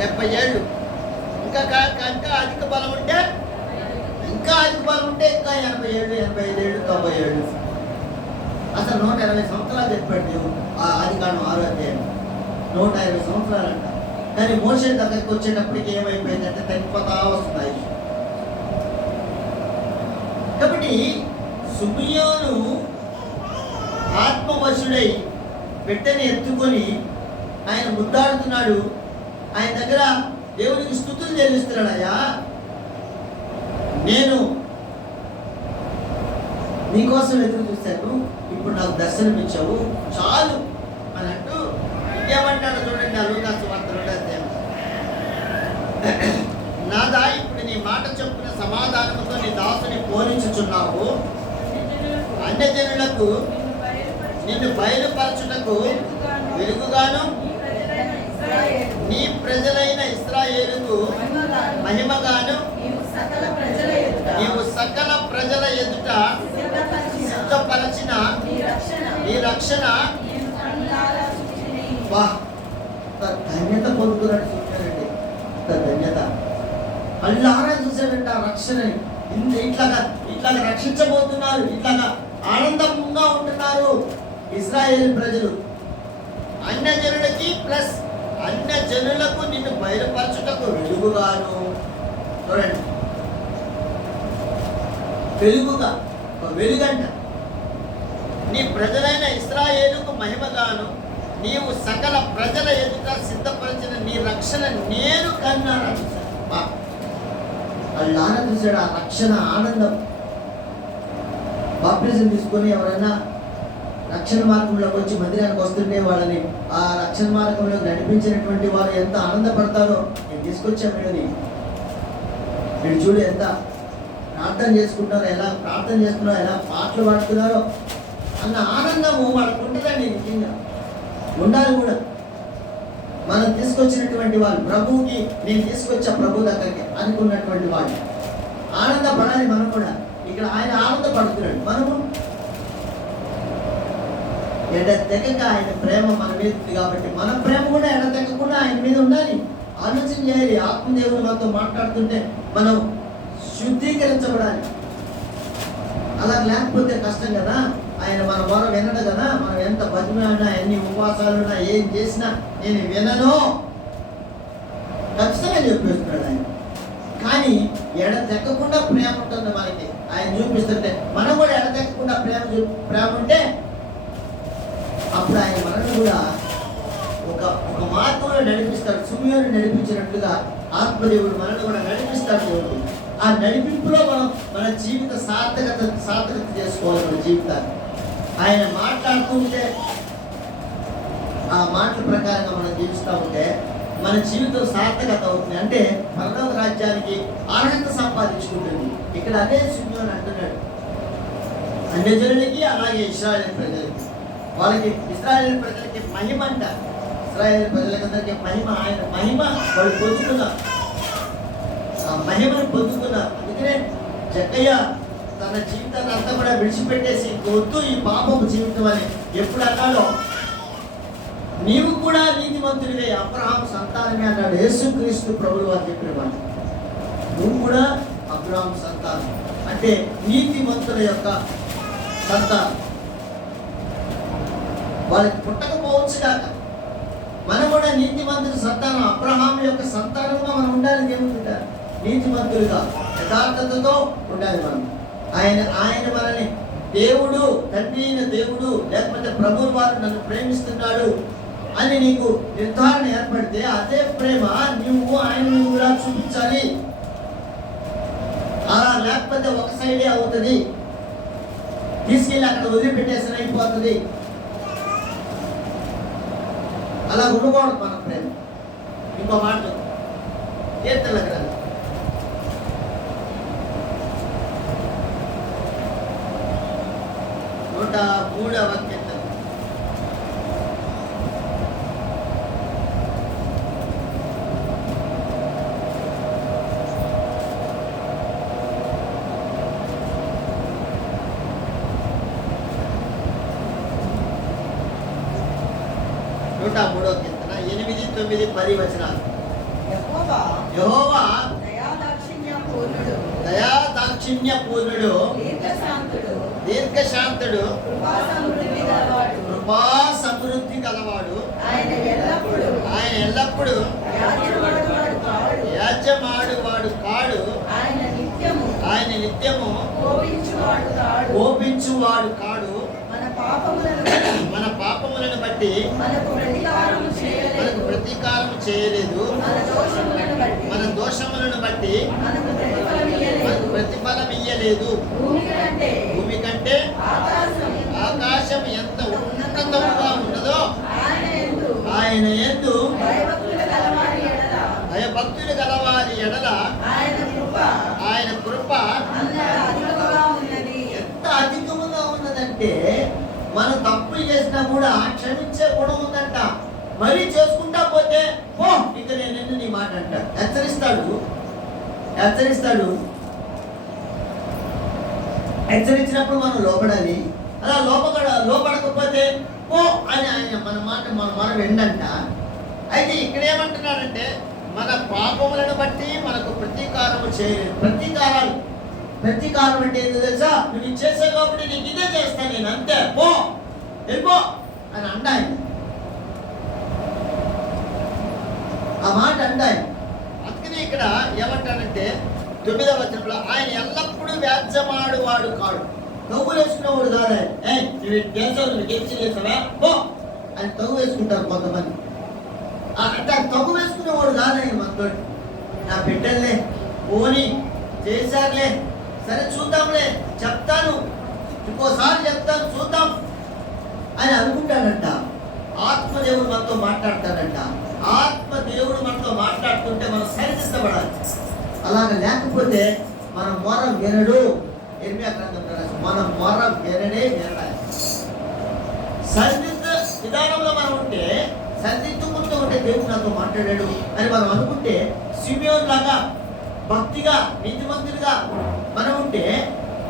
70 ఏళ్ళు. ఇంకా అధిక బలం ఉంటే ఇంకా 80 ఏళ్ళు, 85 ఏళ్ళు, 90 ఏళ్ళు. అసలు 120 సంవత్సరాలు చెప్పాడు ఆదికాండం 6వ అధ్యాయం. 120 సంవత్సరాలు అంట. కానీ మోషే దగ్గరికి వచ్చేటప్పటికి ఏమైపోయిందంటే తగ్గిపోతా వస్తుంది. కాబట్టి సిమియోను ఆత్మవశుడై బిడ్డని ఎత్తుకొని ఆయన ముద్దాడుతున్నాడు. ఆయన దగ్గర దేవునికి స్తుతులు చెల్లిస్తున్నాడు. అయ్యా, నేను నీకోసం ఎదురు చూశాను, ఇప్పుడు నాకు దర్శనం ఇచ్చావు, చాలు అని అంటూ ఇంకేమంటాడు చూడండి. లూకాసు వార్త 2వ అధ్యాయం. నాదా, ఇప్పుడు నీ మాట చొప్పున సమాధానంతో నీ దాసుని పోలించుచున్నావు, అన్యజనులకు నిన్ను బయలుపరచుటకు వెలుగుగాను నీ ప్రజలైన ఇశ్రాయేలుకు మహిమగాను నీవు సకల ప్రజల ఎదుట సిద్ధపరచిన నీ రక్షణ. ధన్యత పొందుతున్నట్టు చూశారండి. ధన్యత అల్లారా చూశాడంట రక్షణని. ఇట్లాగా రక్షించబోతున్నారు, ఇట్లాగా ఆనందంగా ఉంటున్నారు ఇశ్రాయేలు ప్రజలు. అన్యజనులకి ప్లస్ అన్యజనులకు నిన్ను బయలుపరచుటకు వెలుగుగాను. చూడండి, వెలుగుగా, వెలుగంట. నీ ప్రజలైన ఇశ్రాయేలుకు మహిమగాను నీవు సకల ప్రజల ఎదుట సిద్ధపరిచిన నీ రక్షణ నేను కన్నాను. అల్లారా చూశాడు ఆ రక్షణ ఆనందం. బాప్టిజం తీసుకొని ఎవరైనా రక్షణ మార్గంలోకి వచ్చి మందిరానికి వస్తుంటే వాళ్ళని ఆ రక్షణ మార్గంలో నడిపించినటువంటి వారు ఎంత ఆనందపడతారో. నేను తీసుకొచ్చాను వీడు చూడు ఎంత ప్రార్థన చేసుకుంటారో, ఎలా ప్రార్థన చేస్తున్నారో, ఎలా పాటలు పాడుతున్నారో అన్న ఆనందము వాళ్ళకు ఉంటుందండి. నిజంగా ఉండాలి కూడా. మనం తీసుకొచ్చినటువంటి వాళ్ళు ప్రభువుకి, నేను తీసుకొచ్చా ప్రభు దగ్గరికి అనుకున్నటువంటి వాళ్ళు ఆనందపడాలి మనం కూడా. ఇక్కడ ఆయన ఆనందపడుతున్నాడు. మనము ఎడతెగక ఆయన ప్రేమ మన మీద ఉంది కాబట్టి మన ప్రేమ కూడా ఎడతెగకుండా ఆయన మీద ఉండాలి. ఆలోచన చేయాలి. ఆత్మదేవుడు మనతో మాట్లాడుతుంటే మనం శుద్ధీకరించబడాలి. అలా లేకపోతే కష్టం కదా. ఆయన మన మొర వినడు కదా. మనం ఎంత బతిమాడినా, ఎన్ని ఉపవాసాలున్నా, ఏం చేసినా నేను వినను ఖచ్చితంగా చెప్పేస్తున్నాడు ఆయన. కానీ ఎడతెక్కకుండా ప్రేమ ఉంటుంది మనకి. ఆయన చూపిస్తుంటే మనం కూడా ఎడతెక్కకుండా ప్రేమ ఉంటే అప్పుడు ఆయన మనల్ని కూడా ఒక మార్గంలో నడిపిస్తాడు. సుమియోని నడిపించినట్లుగా ఆత్మదేవుడు మనల్ని కూడా నడిపిస్తాడు. దేవుడు ఆ నడిపింపులో మనం మన జీవిత సార్థకత చేసుకోవాలి. మన జీవితాన్ని ఆయన మాట్లాడుతుంటే ఆ మాటల ప్రకారంగా మనం జీవిస్తూ ఉంటే మన జీవితం సార్థకత అవుతుంది. అంటే పరలోక రాజ్యానికి అర్హత సంపాదించుకుంటుంది. ఇక్కడ అదే సుమియోని అంటున్నాడు. అన్యజనులకి అలాగే ఇశ్రాయేలు ప్రజలకి, వాళ్ళకి ఇశ్రాయేలు ప్రజలకి మహిమ అంట. ఇశ్రాయేలు ప్రజలకందరికీ మహిమ, ఆయన మహిమ వాళ్ళు పొందుతున్నారు. ఆ మహిమను పొందుతున్నారు. అందుకనే జక్కయ్య తన జీవితాన్ని అంతా కూడా విడిచిపెట్టేసి వద్దు ఈ పాపపు జీవితం అని ఎప్పుడు అన్నాడో, నీవు కూడా నీతిమంతుడివే, అబ్రహాము సంతానమే అన్నాడు యేసుక్రీస్తు ప్రభువు అని చెప్పిన మాట. నువ్వు కూడా అబ్రహాము సంతానం అంటే నీతిమంతుల యొక్క సంతానం. వాళ్ళకి పుట్టకపోవచ్చు కాక మనం కూడా నీతిమంతుల సంతానం, అబ్రహాము యొక్క సంతానంగా మనం ఉండాలి. దేవుడు నీతిమంతులుగా యథార్థతతో ఉండాలి మనం. ఆయన మనల్ని దేవుడు, తండ్రి అయిన దేవుడు, లేకపోతే ప్రభువు వారు నన్ను ప్రేమిస్తున్నాడు అని నీకు నిర్ధారణ ఏర్పడితే అదే ప్రేమ నువ్వు ఆయన కూడా చూపించాలి. అలా లేకపోతే ఒక సైడే అవుతుంది, తీసుకెళ్ళి అక్కడ వదిలిపెట్టేసిన అయిపోతుంది. అలా ఉండకూడదు మన ప్రేమ. ఇంకో మాట కీర్తనల గ్రంథం 103వ కీర్తన. కీర్తన 8, 9, 10 వచనాలు. యెహోవా దయాదాక్షిణ్య పూర్ణుడు, దీర్ఘశాంతుడు, కృపా సమృద్ధి గలవాడు. ఆయన ఎల్లప్పుడూ యాజ్యమాడువాడు కాడు. ఆయన నిత్యము కోపించువాడు కాడు. మన పాపములను బట్టి మనకు ప్రతీకారం చేయలేదు. మన దోషములను బట్టి మనకు ప్రతిఫలం ఇయ్యలేదు. భూమి కంటే ఆకాశం ఎంత ఉన్నతంగా ఉన్నదో ఆయన యందు భయభక్తులు గలవారి ఎడల ఆయన కృప ఎంత అధికముగా ఉన్నదంటే, మనం తప్పులు చేసినా కూడా క్షమించే గుణం ఉందంట. మరీ చేసుకుంటా పోతే ఓ ఇక నేను నీ మాట అంట. హెచ్చరించినప్పుడు మనం లోపడాలి. అలా లోపడకపోతే ఓ అని ఆయన మన మాట మన వెండంట. అయితే ఇక్కడ ఏమంటున్నాడంటే, మన పాపములను బట్టి మనకు ప్రతీకారము చేయలేదు. ప్రతీకారం అంటే ఏంటో తెలుసా? నువ్వు ఇచ్చేసే కాబట్టి నీకు ఇదే చేస్తాను నేను, అంతే, పో వెళ్ళిపో అని అండాయి. ఆ మాట అండాయి. అందుకని ఇక్కడ ఏమంటానంటే 9వ వచనంలో ఆయన ఎల్లప్పుడూ వ్యాజ్యమాడువాడు కాడు. తగ్గులు వేసుకునేవాడు కాదు ఆయన. నువ్వు చేసావు, నువ్వు గెలిచి చేసావా పో అని తగ్గు వేసుకుంటారు కొంతమంది. అంటే తగ్గు వేసుకునేవాడు కాదు ఆయన. మనతో నా బిడ్డలే పోని చేశారులే, సరే చూద్దాంలే, చెప్తాను, ఇంకోసారి చెప్తాను, చూద్దాం అని అనుకుంటాడంట. ఆత్మదేవుడు మనతో మాట్లాడతాడంట. ఆత్మదేవుడు మనతో మాట్లాడుతుంటే మనం సరిదిద్దబడాలి. అలాగ లేకపోతే మన మొర వినడు. ఇర్మియా గ్రంథం మన మొర వినడాలి. సరిదిద్ద విధానంలో మనం ఉంటే, సరిదిద్దుకుంటూ ఉంటే దేవుడు నాతో మాట్లాడాడు అని మనం అనుకుంటే, సిమియోన్ లాగా భక్తిగా నీతిమంతుడిగా మనం ఉంటే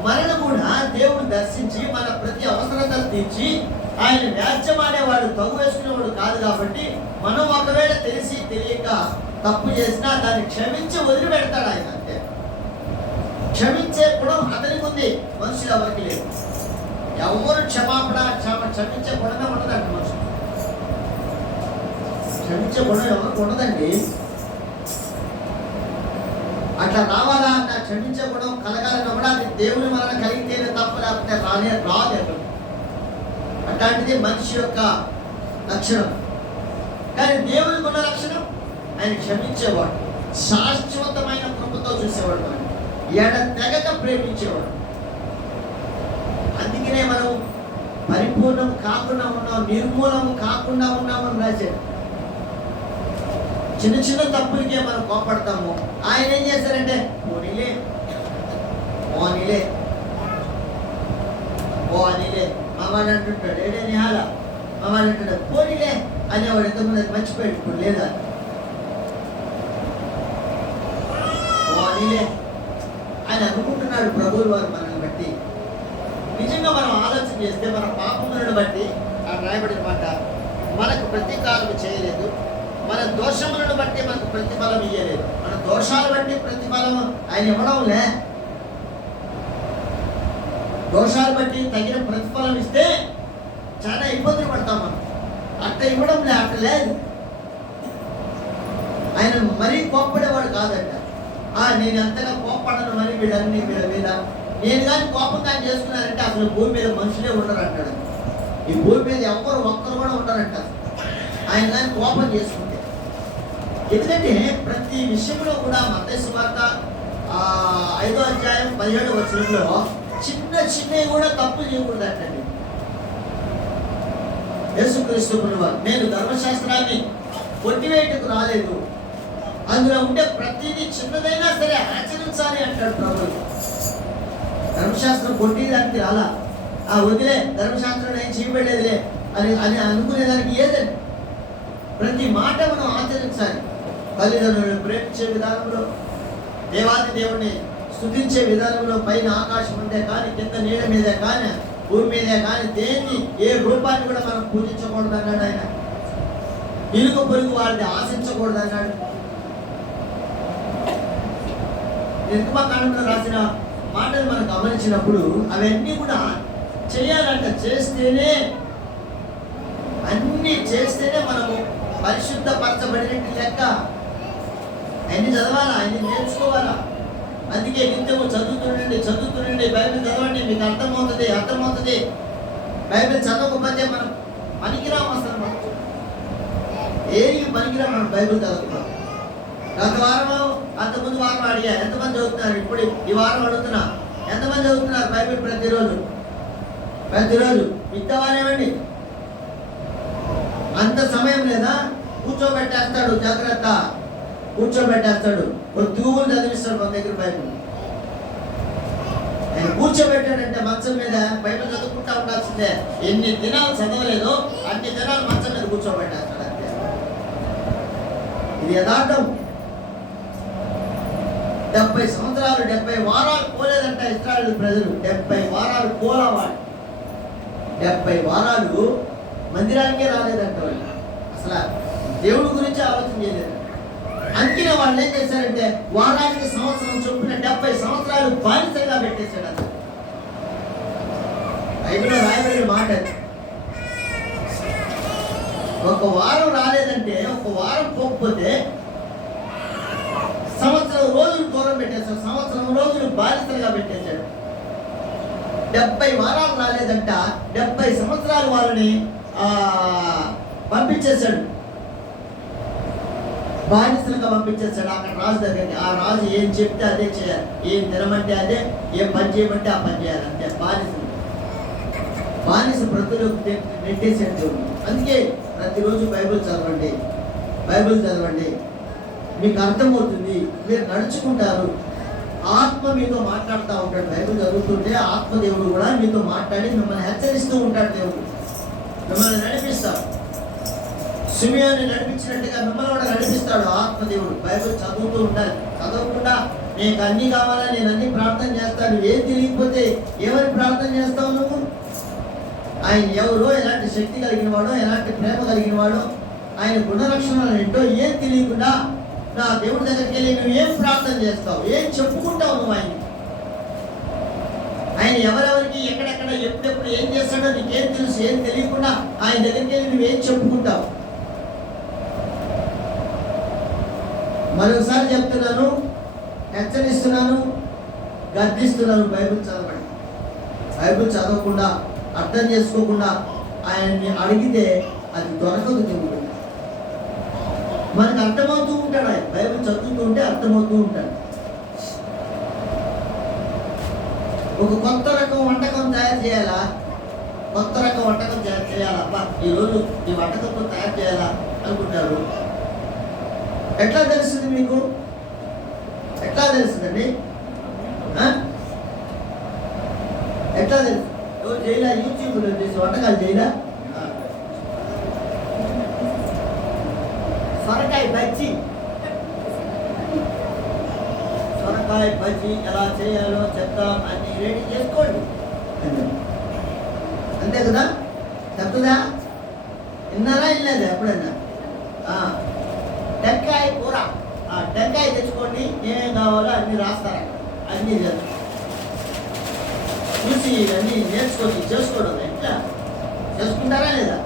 మనను కూడా దేవుడు దర్శించి మన ప్రతి అవసరతలు తీర్చి ఆయన వ్యాజ్యమాడేవాడు, తగు వేసుకునేవాడు కాదు. కాబట్టి మనం ఒకవేళ తెలిసి తెలియక తప్పు చేసినా దాన్ని క్షమించి వదిలిపెడతాడు ఆయన. అంతే, క్షమించే గుణం అతనికి ఉంది, మనుషులు ఎవరికి లేదు. ఎవరు క్షమించే గుణమే ఉండదండి. మనుషులు క్షమించే గుణం ఎవరికి ఉండదండి. అట్లా రావాలా అన్న క్షమించే గుణం కలగాలని కూడా అది దేవుని వలన కలిగితేనే తప్ప, లేకపోతే రాదు. అట్లాంటిది మనిషి యొక్క లక్షణం. కానీ దేవునికి ఉన్న లక్షణం ఆయన క్షమించేవాడు, శాశ్వతమైన కృపతో చూసేవాడు, ఎడతెగక ప్రేమించేవాడు. అందుకనే మనం పరిపూర్ణం కాకుండా ఉన్నాం, నిర్మూలం కాకుండా ఉన్నామని రాశాడు. చిన్న చిన్న తప్పులకే మనం కోపడతాము. ఆయన ఏం చేశారంటే పోనీలే మావాడు అంటుంటాడు, ఏడే నిహాల మావాడు అంటాడు పోనీలే అనేవాడు. ఎంతమంది అది మర్చిపోయాడు ఇప్పుడు లేదా? పోనీలే ఆయన అనుకుంటున్నాడు ప్రభువుల వారు మనల్ని బట్టి. నిజంగా మనం ఆలోచన చేస్తే మన పాపములను బట్టి ఆ రాయబడిన మాట, మనకు ప్రతీకారం చేయలేదు, మన దోషములను బట్టి మనకు ప్రతిఫలం ఇయ్యలేదు. మన దోషాలు బట్టి ప్రతిఫలం ఆయన ఇవ్వడంలే. దోషాలు బట్టి తగిన ప్రతిఫలం ఇస్తే చాలా ఇబ్బందులు పడతాం మనం. అట్లా ఇవ్వడంలే, అట్లా లేదు. ఆయన మరీ కోప్పడేవాడు కాదంట. నేను అంతగా కోప్పడను మరి వీళ్ళ మీద. నేను కానీ కోపం కానీ చేసుకున్నానంటే అసలు భూమి మీద మనుషులే ఉండరు అంటాడు. ఈ భూమి మీద ఒక్కరు కూడా ఉండరంట ఆయన కానీ కోపం చేసుకుంటే. ఎందుకంటే ప్రతి విషయంలో కూడా మత్తయి సువార్త 5వ అధ్యాయం 17వ వచనంలో చిన్నవి కూడా తప్పు చేయకూడదంటండి. యేసుక్రీస్తు వారు, నేను ధర్మశాస్త్రాన్ని కొట్టివేయటకు రాలేదు, అందులో ఉండే ప్రతిదీ చిన్నదైనా సరే ఆచరించాలి అంటాడు ప్రభు. ధర్మశాస్త్రం కొట్టేదానికి రాలా, వదిలే ధర్మశాస్త్రం ఏం చేయబడలేదులే అని అనుకునేదానికి ఏదండి. ప్రతి మాట మనం ఆచరించాలి. తల్లిదండ్రులను ప్రేమించే విధానంలో, దేవాది దేవుడిని స్తుతించే విధానంలో, పైన ఆకాశం ఉందే కానీ కింద నీళ్ళ మీదే కానీ భూమి మీదే కానీ దేన్ని ఏ రూపాన్ని కూడా మనం పూజించకూడదు అన్నాడు ఆయన. ఇరుగు పొరుగు వారిని ఆశించకూడదు అన్నాడు. నిర్గమకాండంలో రాసిన మాటలు మనం గమనించినప్పుడు అవన్నీ కూడా చేయాలంట. అన్ని చేస్తేనే మనము పరిశుద్ధపరచబడినట్టు లెక్క. అన్ని చదవాలా, అన్ని నేర్చుకోవాలా. అందుకే నిత్యము చదువుతుండండి, బైబిల్ చదవండి, మీకు అర్థమవుతుంది. బైబిల్ చదవకపోతే మనం పనికిరాము. అసలు మనం ఏమి పనికిరాము మనం బైబిల్ చదువుతున్నాం. గత వారం అంతకుముందు వారం అడిగా ఎంతమంది చదువుతున్నారు, ఇప్పుడు ఈ వారం అడుగుతున్నా ఎంతమంది చదువుతున్నారు బైబిల్ ప్రతిరోజు మిగతావారేమండి. అంత సమయం లేదా? కూర్చోబెట్టేస్తాడు, జాగ్రత్త కూర్చోబెట్టేస్తాడు. ఒక తూములు చదివిస్తాడు మన దగ్గర బైబిల్. ఆయన కూర్చోబెట్టాడంటే మంచం మీద బైబిల్ చదువుకుంటా ఉండాల్సిందే. ఎన్ని దినాలు చదవలేదో అన్ని దినాలు మంచం మీద కూర్చోబెట్టేస్తాడు అంతే. ఇది యథార్థం. 70 సంవత్సరాలు 70 వారాలు పోలేదంట ఇశ్రాయేలు ప్రజలు. 70 వారాలు పోలవాడు. 70 వారాలు మందిరానికే రాలేదంట వాళ్ళు. అసలు దేవుడి గురించి ఆలోచన చేయలేదు. అందుకనే వాళ్ళు ఏం చేశారంటే వారానికి సంవత్సరం చొప్పున 70 సంవత్సరాలు బానిసగా పెట్టేశాడు. అసలు బైబిల్లో రాయబడిన మాట. ఒక వారం రాలేదంటే, ఒక వారం పోకపోతే సంవత్సరం రోజులు దూరం పెట్టేశాడు. సంవత్సరం రోజులు బానిసలుగా పెట్టేశాడు. 70 వారాలు రాలేదంట, 70 సంవత్సరాలు వాళ్ళని పంపించేశాడు. బానిసలుగా పంపించేశాడు. అక్కడ రాజు దగ్గరికి. ఆ రాజు ఏం చెప్తే అదే చేయాలి, ఏం తినమంటే అదే, ఏం పని చేయమంటే ఆ పని చేయాలి అంతే. బానిస ప్రతిలోకి నెట్టేసాడు. అందుకే ప్రతిరోజు బైబిల్ చదవండి, మీకు అర్థమవుతుంది, మీరు నడుచుకుంటారు. ఆత్మ మీతో మాట్లాడుతూ ఉంటాడు. బైబిల్ చదువుతుంటే ఆత్మదేవుడు కూడా మీతో మాట్లాడి మిమ్మల్ని హెచ్చరిస్తూ ఉంటాడు. దేవుడు మిమ్మల్ని నడిపిస్తాడు. సిమియోని నడిపించినట్టుగా మిమ్మల్ని కూడా నడిపిస్తాడు ఆత్మదేవుడు. బైబిల్ చదువుతూ ఉండాలి. చదవకుండా నీకు అన్ని కావాలా, నేను అన్ని ప్రార్థన చేస్తాను. ఏం తెలియకపోతే ఎవరి ప్రార్థన చేస్తావు నువ్వు? ఆయన ఎవరో, ఎలాంటి శక్తి కలిగిన వాడో, ఎలాంటి ప్రేమ కలిగిన వాడో, ఆయన గుణలక్షణాలు ఏంటో ఏం తెలియకుండా నా దేవుడి దగ్గరికి వెళ్ళి నువ్వు ఏం ప్రార్థన చేస్తావు? ఏం చెప్పుకుంటావు నువ్వు? ఆయన ఎవరెవరికి ఎక్కడెక్కడ ఎప్పుడెప్పుడు ఏం చేస్తాడో నీకేం తెలుసు? ఏం తెలియకుండా ఆయన దగ్గరికి వెళ్ళి నువ్వేం చెప్పుకుంటావు? మరొకసారి చెప్తున్నాను, హెచ్చరిస్తున్నాను, గద్దిస్తున్నాను. బైబిల్ చదవండి. బైబిల్ చదవకుండా, అర్థం చేసుకోకుండా ఆయన్ని అడిగితే అది దొరకదు. దేవుడు మనకు అర్థమవుతూ ఉంటాడు. ఆయన బైబిల్ చదువుతూ ఉంటే అర్థమవుతూ ఉంటాడు. ఒక కొత్త రకం వంటకం తయారు చేయాలా? కొత్త రకం వంటకం తయారు చేయాలా? అబ్బా ఈరోజు ఈ వంటకంతో తయారు చేయాలా అనుకుంటారు. ఎట్లా తెలుస్తుంది మీకు? ఎట్లా తెలుస్తుందండి? ఎట్లా తెలుసు? చేయలా? యూట్యూబ్లో చేసి వంటకాలు చేయలా? సొరకాయ బజ్జీ, సొరకాయ బజ్జీ ఎలా చేయాలో చెప్తాం, అన్ని రెడీ చేసుకోండి అంతే కదా? చెప్తుందా? విన్నారా? వినలేదా ఎప్పుడైనా? టెంకాయ కూర, టెంకాయ తెచ్చుకోండి, ఏమేం కావాలో అన్ని రాస్తారా? అన్నీ చూసి అన్నీ నేర్చుకొని చేసుకోవడం. ఎట్లా చేసుకుంటారా లేదా?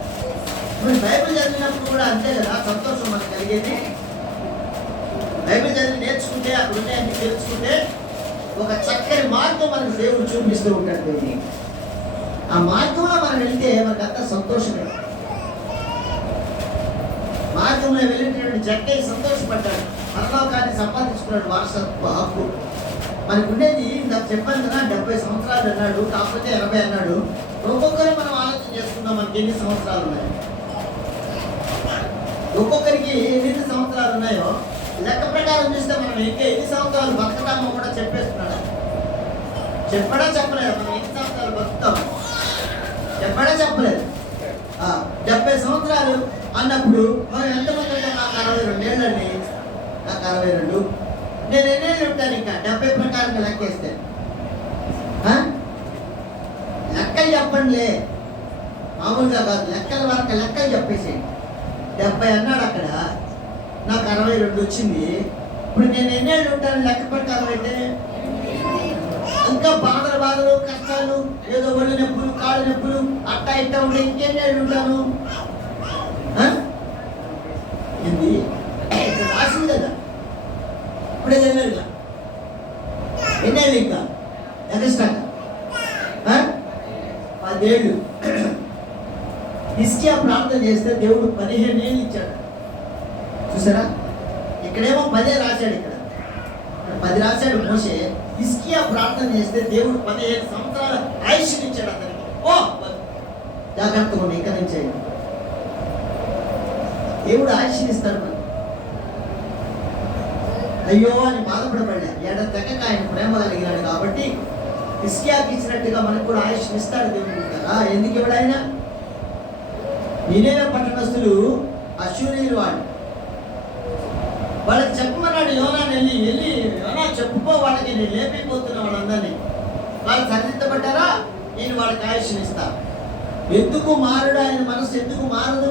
మీరు బైబిల్ చదివినప్పుడు కూడా అంతే కదా సంతోషం మనకు కలిగేది. బైబిల్ చదివి నేర్చుకుంటే, అక్కడ ఉన్నాయని తెలుసుకుంటే ఒక చక్కని మార్గం మనకు దేవుడు చూపిస్తూ ఉంటాడు. దేవుని ఆ మార్గంలో మనం వెళ్తే మనకు అంతా సంతోషమే. మార్గంలో వెళ్ళినటువంటి జక్కయ్య సంతోషపడ్డాడు, పరలోకాన్ని సంపాదించుకున్నాడు, వారసత్వ హక్కు. మనకు ఉండేది నాకు చెప్పాను కదా, 70 సంవత్సరాలు అన్నాడు, కాకపోతే 80 అన్నాడు. ఒక్కొక్కరు మనం ఆలోచన చేసుకుందాం, మనకి ఎన్ని సంవత్సరాలు ఉన్నాయి, ఒక్కొక్కరికి ఎన్ని సంవత్సరాలు ఉన్నాయో లెక్క ప్రకారం చూస్తే మనం ఇంకా ఎన్ని సంవత్సరాలు బతుకుతామో కూడా చెప్పేస్తున్నాడు. చెప్పడా చెప్పలేదు? మనం ఎన్ని సంవత్సరాలు బతుకుతాము చెప్పడా చెప్పలేదు. 70 సంవత్సరాలు అన్నప్పుడు మనం ఎంతమంది ఉంటాం? నాకు 62 ఏళ్ళండి. నాకు 62. నేను ఎన్నేళ్ళు ఉంటాను ఇంకా 70 ప్రకారంగా లెక్కేస్తే? లెక్కలు చెప్పండిలే, మామూలుగా కాదు, లెక్కల వరకు లెక్కలు చెప్పేసేయండి. 70 అన్నాడు అక్కడ, నాకు 62 వచ్చింది. ఇప్పుడు నేను ఎన్నేళ్ళు ఉంటాను లెక్క ప్రకారం అయితే? ఇంకా బాధలు కష్టాలు, ఏదో ఒళ్ళు నొప్పులు, కాళ్ళు నొప్పులు, అట్టా ఇట్టా ఉంటే ఇంకెన్నేళ్ళు ఉంటాను? ఏంది రాసింది కదా, ఇప్పుడే ఎన్నేళ్ళుగా, ఎన్నేళ్ళు ఇంకా ఎగస్ట్రాగా 10 ఏళ్ళు. హిజ్కియా ప్రార్థన చేస్తే దేవుడు 15 ఏళ్ళు ఇచ్చాడు. చూసారా? ఇక్కడేమో 10 రాశాడు, ఇక్కడ 10 రాశాడు మోషే. హిజ్కియా ప్రార్థన చేస్తే దేవుడు 15 సంవత్సరాల ఆయుష్ని ఇచ్చాడు అతనికి. జాగ్రత్తగా ఉండి ఇక్కడ నుంచి దేవుడు ఆయుష్ని ఇస్తాడు. అయ్యో అని బాధపడబడలే, ఏడ తెగక ఆయన ప్రేమ కలిగినాడు కాబట్టి హిజ్కియాకి ఇచ్చినట్టుగా మనకు కూడా ఆయుష్ని ఇస్తాడు దేవుడు కదా. ఎందుకు ఇవ్వడు ఆయన? నినేవే పట్టణస్తులు అశ్షూరీయులు వాళ్ళకి చెప్పమన్నాడు, యోనా వెళ్ళి యోనా చెప్పుకో వాళ్ళకి, నేను లేపిపోతున్నా వాళ్ళందరినీ. వాళ్ళు సరిదిద్దబడ్డారా? నేను వాళ్ళకి ఆయుష్ని ఇస్తా. ఎందుకు మారడు? ఆయన మనసు ఎందుకు మారదు?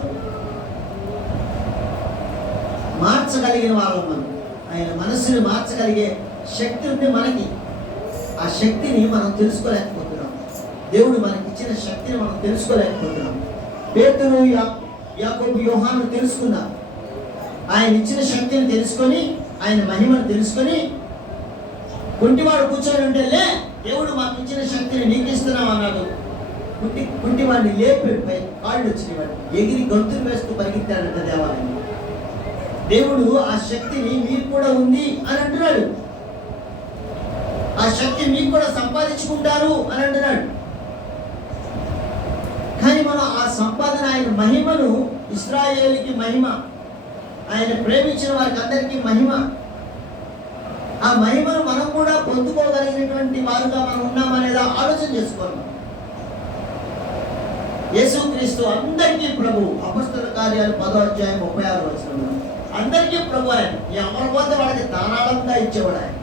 మార్చగలిగిన వాళ్ళం మనం. ఆయన మనస్సుని మార్చగలిగే శక్తి ఉంది మనకి. ఆ శక్తిని మనం తెలుసుకోలేకపోతున్నాం. దేవుడు మనకి ఇచ్చిన శక్తిని మనం తెలుసుకోలేకపోతున్నాం. పేతురు, యాకోబు, యోహాను తెలుసుకున్నారు. ఆయన ఇచ్చిన శక్తిని తెలుసుకొని, ఆయన మహిమను తెలుసుకొని, కుంటివాడు కూర్చొని ఉంటేలే, దేవుడు మాకు ఇచ్చిన శక్తిని నీకు ఇస్తున్నాం అన్నాడు. కుంటివాడిని లేపి కాళ్ళు వచ్చినవాడు ఎగిరి గొంతులు వేస్తూ పరిగెత్తాడంట దేవాలయం. దేవుడు ఆ శక్తిని మీకు కూడా ఉంది అని అంటున్నాడు. ఆ శక్తి మీకు కూడా సంపాదించుకుంటారు అని అంటున్నాడు. కానీ మనం ఆ సంపాదన, ఆయన మహిమను, ఇశ్రాయేలుకి మహిమ, ఆయన ప్రేమించిన వారికి అందరికీ మహిమ, ఆ మహిమను మనం కూడా పొందుకోగలిగినటువంటి వారుగా మనం ఉన్నామనేదా ఆలోచన చేసుకోవాలి. యేసుక్రీస్తు అందరికీ ప్రభు. అపొస్తలుల కార్యాలు 10వ అధ్యాయం 36వ వచనంలో అందరికీ ప్రభు. ఆయన ఎవరి పోతే వాళ్ళకి ధారాళంగా ఇచ్చేవాడు. ఆయన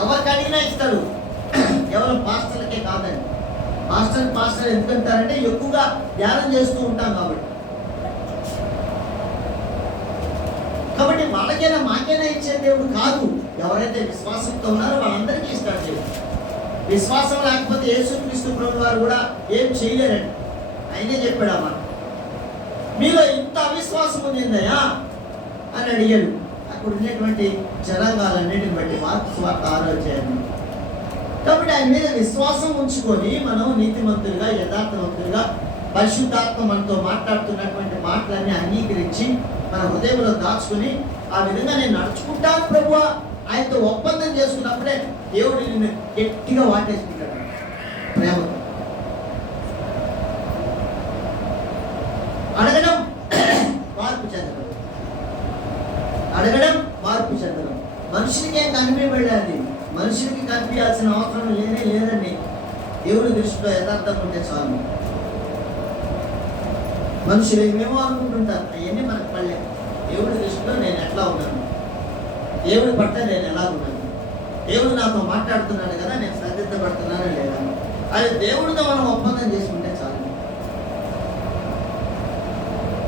ఎవరికి అడిగినా ఇస్తాడు. కేవలం పాస్టర్లకే కాదండి. పాస్టర్ ఎందుకంటారంటే ఎక్కువగా ధ్యానం చేస్తూ ఉంటాం కాబట్టి వాళ్ళకైనా మాకైనా ఇచ్చే దేవుడు కాదు. ఎవరైతే విశ్వాసంతో ఉన్నారో వాళ్ళందరికీ ఇస్తాడు దేవుడు. విశ్వాసం లేకపోతే యేసుక్రీస్తు ప్రభు వారు కూడా ఏం చేయలేరండి. ఆయనే చెప్పాడు అన్నమాట, మీలో ఇంత అవిశ్వాసం ఉందిందయా అని అడిగాడు. అక్కడ ఉన్నటువంటి జనాంగాలన్నిటిని బట్టి మార్కు సువార్త 6వ అధ్యాయం. కాబట్టి ఆయన మీద విశ్వాసం ఉంచుకొని మనం నీతిమంతులుగా, యథార్థవంతులుగా, పరిశుద్ధాత్మ మనతో మాట్లాడుతున్నటువంటి మాటలన్నీ అంగీకరించి మన హృదయంలో దాచుకుని ఆ విధంగా నేను నడుచుకుంటాను ప్రభువా ఆయనతో ఒప్పందం చేసుకున్నప్పుడే దేవుడు నిన్ను గట్టిగా వాటేసుకుంటాడు ప్రేమతో. అడగడం మార్పు చెందడం, అడగడం మార్పు చెందడం. మనుషులకి ఏం కనిపించబడాలి, మనుషులకి కనిపించాల్సిన అవసరం లేదండి. దేవుడి దృష్టిలో యథార్థంగా ఉంటే చాలు. మనుషులు ఏమేమో అనుకుంటుంటారు, అవన్నీ మనకు పడలేదు. దేవుడి దృష్టిలో నేను ఎట్లా ఉన్నాను, దేవుడి పట్ల నేను ఎలా ఉన్నాను, దేవుడు నాతో మాట్లాడుతున్నాడు కదా, నేను శ్రద్ధపడుతున్నానా లేదా, అది దేవుడితో మనం ఒప్పందం చేసుకుంటే చాలు.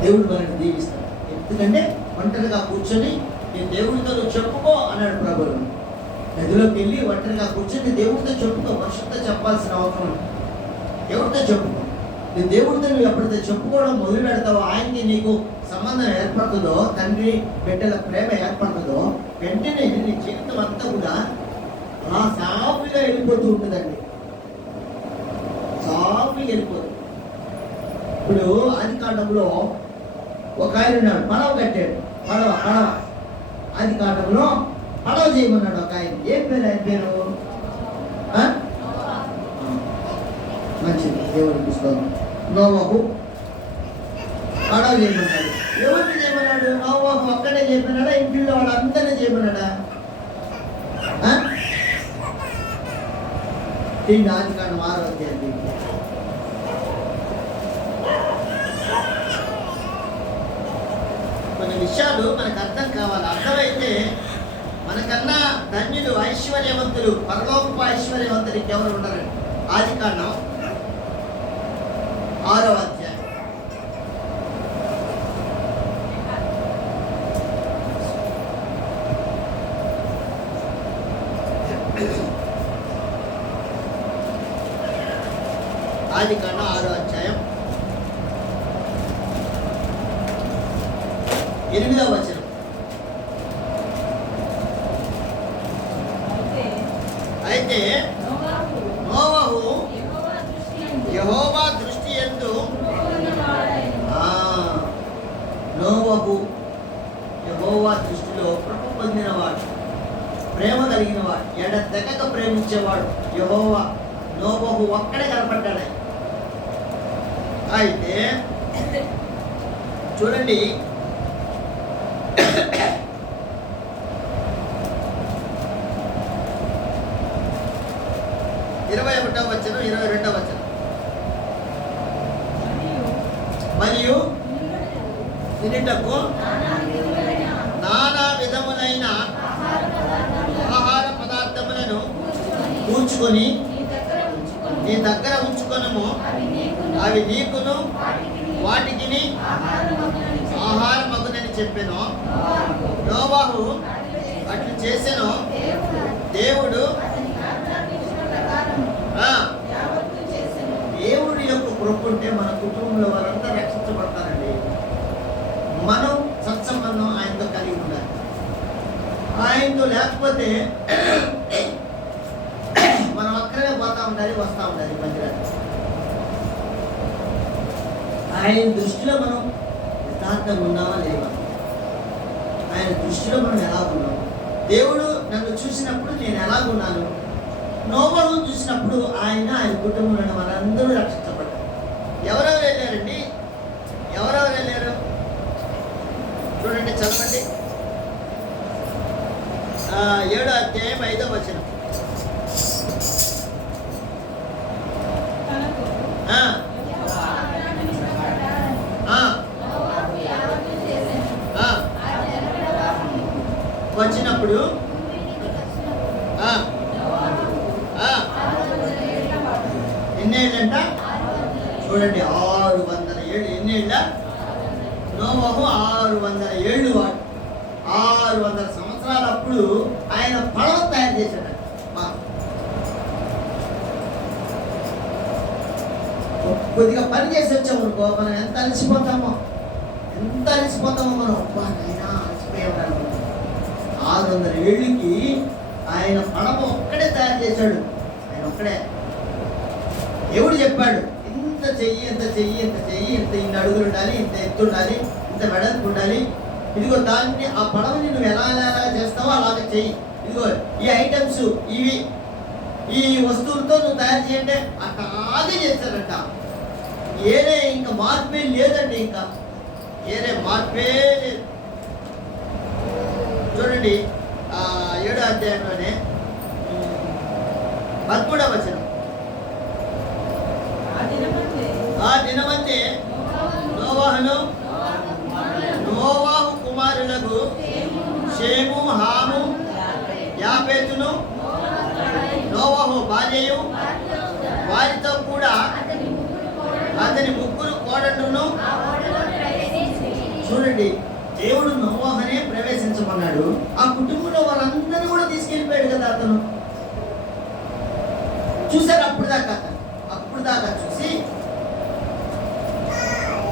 దేవుడు మనల్ని దీవిస్తాడు. ఎందుకంటే ఒంటరిగా కూర్చొని నేను దేవుడితో నువ్వు చెప్పుకో అన్నాడు ప్రభువు. నదిలోకి వెళ్ళి ఒంటరిగా కూర్చొని దేవుడితో చెప్పుకో. మనుషులతో చెప్పాల్సిన అవసరం లేదు, దేవుడితో చెప్పుకో. నేను దేవుడితో నువ్వు ఎప్పుడైతే చెప్పుకోవడం మొదలు పెడతావో, ఆయనకి నీకు సంబంధం ఏర్పడుతుందో, తండ్రి బిడ్డల ప్రేమ ఏర్పడుతుందో, వెంటనే నీ జీవితం అంతా కూడా అలా సాఫీగా వెళ్ళిపోతూ ఉంటుందండి. సాఫీగా వెళ్ళిపోతుంది. ఇప్పుడు ఆది కాండంలో ఒక ఆయన ఉన్నాడు, పడవ కట్టాడు. పడవ ఆది కాండంలో పడవ చేయమన్నాడు ఒక ఆయన. ఏం పేరు ఆయన పేరు? మంచిది, దేవుడి పుస్తకం. నోవహు పడవ చేయమన్నాడు. ఎవరిని చేయమన్నాడు? నోవహు ఒక్కడే చేయమన్నాడా, ఇంటిలో వాళ్ళందరినీ చేయమన్నాడా? ఆది కాండం 6వ అధ్యాయం. కొన్ని విషయాలు మనకు అర్థం కావాలి. అర్థమైతే మనకన్నా ధన్యులు, ఐశ్వర్యవంతులు, పరలోకపు ఐశ్వర్యవంతులు ఎవరు ఉండరండి. ఆది కాండం 6వ అధ్యాయం. ఆది కాండం 6వ అధ్యాయం 8వ వచనం. అయితే నోవహు యెహోవా దృష్టి యందు నోవహు యెహోవా దృష్టిలో కృప పొందినవాడు, ప్రేమ కలిగినవాడు, ఎడతెగక ప్రేమించేవాడు యెహోవా. నోవహు ఒక్కడే కనపడ్డాడు. అయితే చూడండి, 21వ వచనం, 22వ వచనం. మరియు తినుటకు నానా విధములైన ఆహార పదార్థములను కూర్చుకొని నీ దగ్గర ఉంచుకొనుము, అవి నీకును వాటికి ఆహారమగునని చెప్పెను. నోవహు అట్లు చేసెను. దేవుడు దేవుడి యొక్క కృప ఉంటే మన కుటుంబంలో వారంతా రక్షించబడతారండి. మనం సత్సంబంధం ఆయనతో కలిగి ఉండాలి. ఆయనతో లేకపోతే మనం అక్కడే పోతా ఉండాలి, వస్తూ ఉండాలి మధ్యలో. ఆయన దృష్టిలో మనం యథార్థంగా ఉన్నామా లేవా, ఆయన దృష్టిలో మనం ఎలా ఉన్నాము. దేవుడు నన్ను చూసినప్పుడు నేను ఎలాగున్నాను, నోవహును చూసినప్పుడు ఆయన కుటుంబంలో మనందరూ రక్షించబడ్డారు. ఎవరెవరు వెళ్ళారండి? ఎవరెవరు వెళ్ళారు చూడండి, చదవండి. 7వ అధ్యాయం 5వ వచనం. వచ్చినప్పుడు నోవహు 600 ఏళ్ళు వాడు 600 సంవత్సరాలప్పుడు ఆయన పడవ తయారు చేశాడు. కొద్దిగా పని చేసి వచ్చామనుకో మనం ఎంత అలసిపోతామో మనం. అయినా అలసిపోయాడు. 600 ఏళ్ళకి ఆయన పడవ ఒక్కడే తయారు చేశాడు. ఆయన ఒక్కడే. దేవుడు చెప్పాడు ఇంత చెయ్యి ఇంత ఇన్ని అడుగులు ఉండాలి, ఇంత ఎత్తు ఉండాలి, ఇంత వెడల్పు ఉండాలి. ఇదిగో దాన్ని ఆ పడవని నువ్వు ఎలా చేస్తావో అలాగే చెయ్యి. ఇదిగో ఈ ఐటమ్స్ ఇవి, ఈ వస్తువులతో నువ్వు తయారు చేయంటే అట్లాగే చేస్తారంట. ఏరే ఇంకా మార్పే లేదండి, ఇంకా ఏరే మార్పే లేదు. చూడండి 7వ అధ్యాయంలోనే 13వ వచనం. ఆ దినమందే నోవాహు కుమారులకు షేము, హాము, యాపేతును, నోవాహు భార్యయు వారితో కూడా అతని 3 కోడళ్ళను. చూడండి, దేవుడు నోవాహునే ప్రవేశించమన్నాడు. ఆ కుటుంబంలో వాళ్ళందరినీ కూడా తీసుకెళ్ళిపోయాడు కదా అతను. చూశారు అప్పుడు దాకా చూసి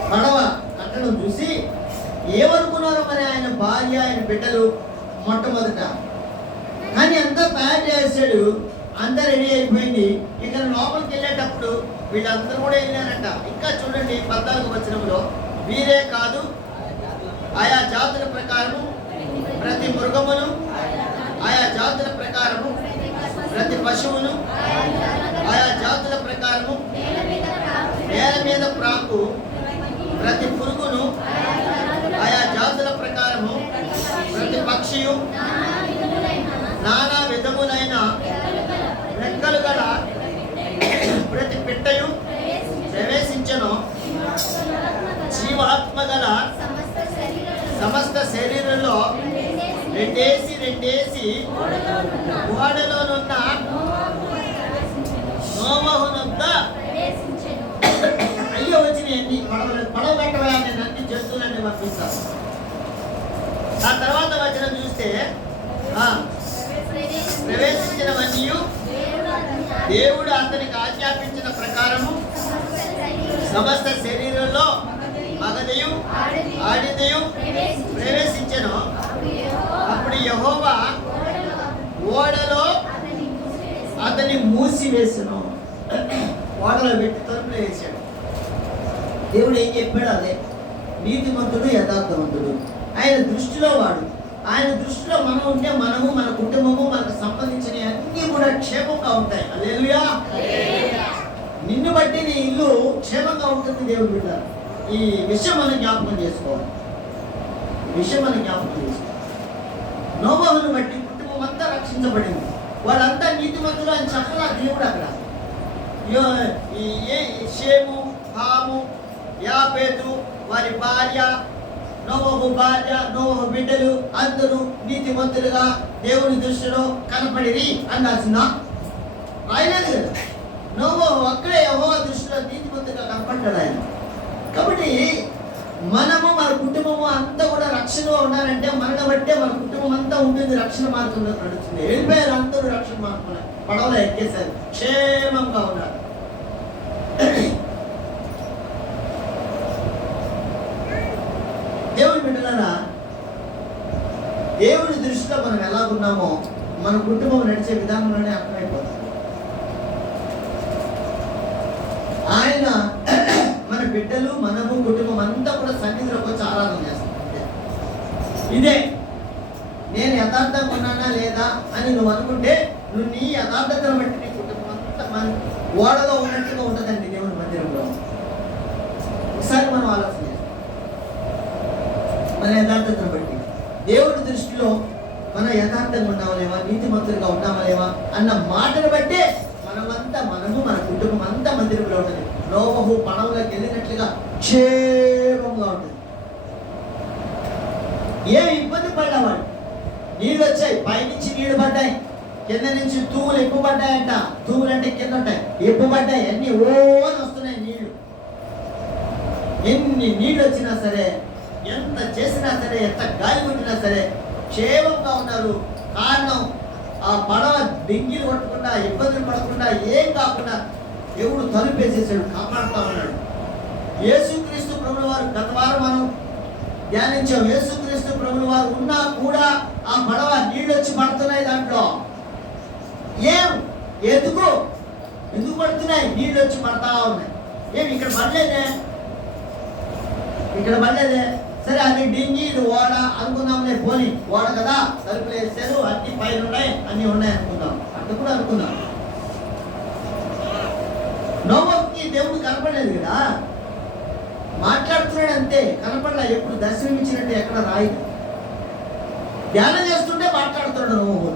పడవ కట్టడం చూసి ఏమనుకున్నారో మరి ఆయన భార్య, ఆయన బిడ్డలు మొట్టమొదట. కానీ అంతా తయారు చేశాడు, అంతా రెడీ అయిపోయింది. ఇక లోపలికి వెళ్ళేటప్పుడు వీళ్ళందరూ కూడా వెళ్ళారంట. ఇంకా చూడండి 14వ వచనంలో, వీరే కాదు ఆయా జాతుల ప్రకారము ప్రతి మృగమును, ఆయా జాతుల ప్రకారము ప్రతి పశువును, ఆయా జాతుల ప్రకారము నేల మీద ప్రాకు ప్రతి పురుగును, ఆయా జాతుల ప్రకారము ప్రతి పక్షియు, నానా విధములైన రెక్కలు గల ప్రతి పిట్టయు ప్రవేశించను. జీవాత్మ గల సమస్త శరీరంలో రెండేసి ఓడలోనున్న నోవహునొద్ద అయ్యో వచ్చినాయండి. పడవ కట్టవా, నేను అన్ని జంతువులన్నీ పంపిస్తాను. ఆ తర్వాత వచ్చిన చూస్తే ప్రవేశించినవన్నీ దేవుడు అతనికి ఆజ్ఞాపించిన ప్రకారము సమస్త శరీరంలో మగదయు ఆడిదయు ప్రవేశించెను. అప్పుడు యెహోవా ఓడలో అతన్ని మూసివేసెను. ఓడలో పెట్టి తలుపులు వేసాడు. దేవుడు ఏం చెప్పాడు? అదే నీతిమంతుడు, యథార్థవంతుడు. ఆయన దృష్టిలో వాడు. ఆయన దృష్టిలో మనం ఉంటే మనము, మన కుటుంబము, మనకు సంబంధించిన అన్నీ కూడా క్షేమంగా ఉంటాయి. హల్లెలూయా. నిన్ను బట్టి నీ ఇల్లు క్షేమంగా ఉంటుంది. దేవుడు బిడ్డ, ఈ విషయం మనం జ్ఞాపకం చేసుకోవాలి. నోవహును బట్టి కుటుంబం అంతా రక్షించబడింది. వాళ్ళంతా నీతిమంతులు అని చెప్పలా దేవుడు అక్కడ. షేము, హాము, యాపేతు, వారి భార్య, నోవహు భార్య, నోవహు బిడ్డలు అందరూ నీతిమంతులుగా దేవుని దృష్టిలో కనపడిరి అన్నాల్సిందా? రాయలేదు కదా. నోవహు అక్కడే యెహోవా దృష్టిలో నీతిమంతులుగా కనపడ్డాడు ఆయన. కాబట్టి మనము, మన కుటుంబము అంతా కూడా రక్షణగా ఉండాలంటే మనని బట్టే మన కుటుంబం అంతా ఉంటుంది, రక్షణ మార్గంలో నడుస్తుంది. వెళ్ళిపోయారు అందరూ, రక్షణ మార్గంలో పడవలో ఎక్కేశారు, క్షేమంగా ఉన్నారు. దేవుని బిడ్డలారా, దేవుని దృష్టిలో మనం ఎలాగున్నామో మన కుటుంబం నడిచే విధానంలోనే అర్థమైపోతుంది. ఆయన మన బిడ్డలు, మనము, కుటుంబం అంతా కూడా సన్నిధిలోకి వచ్చి ఆరాధన చేస్తాం. ఇదే నేను యథార్థంగా ఉన్నానా లేదా అని నువ్వు అనుకుంటే, నువ్వు నీ యథార్థతను బట్టి నీ కుటుంబం అంతా మన ఓడలో ఉన్నట్టుగా ఉండదండి దేవుని మందిరంలో. ఒకసారి మనం ఆలోచన చేస్తాం. మన యథార్థతను బట్టి దేవుడి దృష్టిలో మనం యథార్థంగా ఉన్నామలేమా, నీతిమంతులుగా ఉన్నామలేమా అన్న మాటను బట్టే మనము, మన కుటుంబం అంతా మందిరంలో ఉంటుంది. నోవహు పడవలోకి వెళ్ళినట్లుగా క్షేమంగా ఉంటుంది. ఏమి ఇబ్బంది పడ్డవాడు. నీళ్ళు వచ్చాయి, పైనుంచి నీళ్లు పడ్డాయి, కింద నుంచి తూములు ఎక్కువ పడ్డాయంట. తూములు అంటే కింద ఉంటాయి, ఎక్కువ పడ్డాయి, అన్ని ఓ అని వస్తున్నాయి నీళ్లు. ఎన్ని నీళ్ళు వచ్చినా సరే ఎంత చేసినా సరే, ఎంత గాలి కొట్టినా సరే క్షేమంగా ఉన్నారు. కారణం ఆ పడవ డింగిలు కొట్టకుండా, ఇబ్బందులు పడకుండా, ఏం కాకుండా దేవుడు తలుపేసేసాడు, కాపాడుతూ ఉన్నాడు. యేసుక్రీస్తు ప్రభుల వారు గత వారం మనం ధ్యానించాం. యేసుక్రీస్తు ప్రభుల వారు ఉన్నా కూడా ఆ పడవ నీళ్ళు వచ్చి పడుతున్నాయి. దాంట్లో ఎందుకు పడుతున్నాయి? నీళ్ళు వచ్చి పడతా ఉన్నాయి. ఇక్కడ పడలేదే. సరే, అది డింగి, ఇది ఓడ అనుకుందాంలే, పోనీ ఓడ కదా, తలుపులు వేసారు, అన్ని పైన ఉన్నాయి, అన్ని ఉన్నాయి అనుకుందాం. అట్లా కూడా అనుకుందాం. నోవహుకి దేవుడు కనపడలేదు కదా, మాట్లాడుతున్నాడు అంతే, కనపడలే. ఎప్పుడు దర్శనమిచ్చినట్టు ఎక్కడ రాయదు. ధ్యానం చేస్తుంటే మాట్లాడుతున్నాడు నోవహు.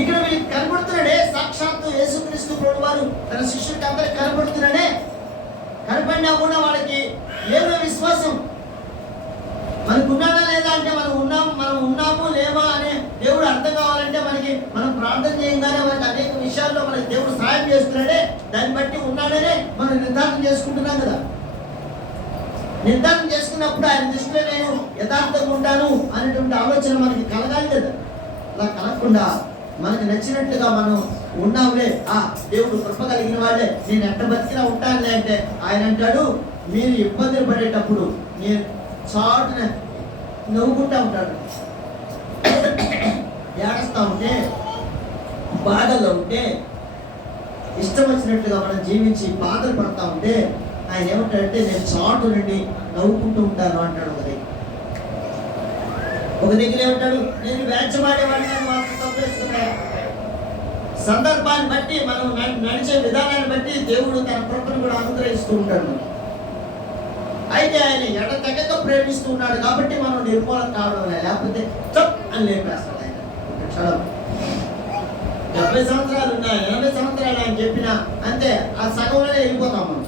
ఇక్కడ వీళ్ళకి కనపడుతున్నాడే, సాక్షాత్తు యేసుక్రీస్తు ప్రభువు వారు తన శిష్యులకి అందరికి కనపడుతున్నాడే. కనపడినా కూడా వాళ్ళకి లేవే విశ్వాసం. మనకు ఉన్నాడా లేదా అంటే మనం ఉన్నాము లేవా అనే దేవుడు అర్థం కావాలంటే మనం ప్రార్థన చేయగానే మనకి అనేక విషయాల్లో మనకి దేవుడు సహాయం చేస్తున్నాడే. దాన్ని బట్టి ఉన్నాడనే మనం నిర్ధారణ చేసుకుంటున్నాం కదా. నిర్ధారణ చేసుకున్నప్పుడు ఆయన దృష్టిలో నేను యథార్థంగా ఉంటాను అనేటువంటి ఆలోచన మనకి కలగాలి కదా. అలా కలగకుండా మనకి నచ్చినట్లుగా మనం ఉన్నాంలే, దేవుడు కృప కలిగిన వాళ్ళే, నేను ఎట్ట బతికినా ఉంటానులే అంటే ఆయన అంటాడు, మీరు ఇబ్బందులు పడేటప్పుడు నేను చాటున నవ్వుకుంటా ఉంటాడు. ఏడుస్తూ ఉంటే, బాధల్లో ఉంటే, ఇష్టం వచ్చినట్లుగా మనం జీవించి బాధలు పడతా ఉంటే ఆయన ఏమంటాడంటే నేను చాటు నుండి నవ్వుకుంటూ ఉంటాను అంటాడు. ఒక దగ్గర ఏమంటాడు, నేను వేచమాడేవాడిని మాత్రం తప్పేస్తున్నా. సందర్భాన్ని బట్టి మనం నడిచే విధానాన్ని బట్టి దేవుడు తన కృపను కూడా అనుగ్రహిస్తూ ఉంటాడు. అయితే ఆయన ఎడతెగక ప్రేమిస్తూ ఉన్నాడు కాబట్టి మనం నిర్మూలన కావడం లేదు. లేకపోతే చప్ అని లేపేస్తాడు ఆయన. క్షణం 70 సంవత్సరాలు ఉన్నాయి, 80 సంవత్సరాలు ఆయన చెప్పినా అంతే, ఆ సగంలోనే వెళ్ళిపోతాం మనం.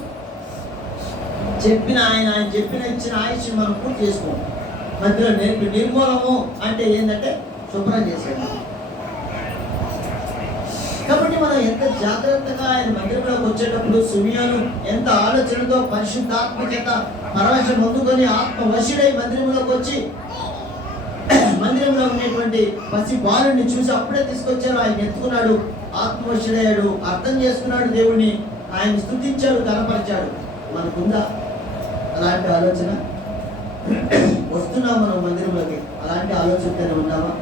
ఆయన చెప్పిన ఇచ్చిన ఆయుష్ మనం పూర్తి చేసుకోం. మధ్యలో నిర్మూలము అంటే ఏంటంటే శుభ్రం చేసేది. కాబట్టి మనం ఎంత జాగ్రత్తగా ఆయన మందిరంలోకి వచ్చేటప్పుడు సుమియోను ఎంత ఆలోచనతో పరిశుద్ధాత్మ చేత పరవశం పొందుకొని ఆత్మవశుడై మందిరంలోకి వచ్చి మందిరంలో ఉన్నటువంటి పసి బాలుని చూసి అప్పుడే తీసుకొచ్చారు. ఆయన ఎత్తుకున్నాడు, ఆత్మవశుడయ్యాడు, అర్థం చేసుకున్నాడు దేవుడిని, ఆయన స్తుతించాడు, కనపరిచాడు. మనకుందా అలాంటి ఆలోచన? వస్తున్నాం మనం మందిరంలోకి, అలాంటి ఆలోచనతోనే ఉన్నామా?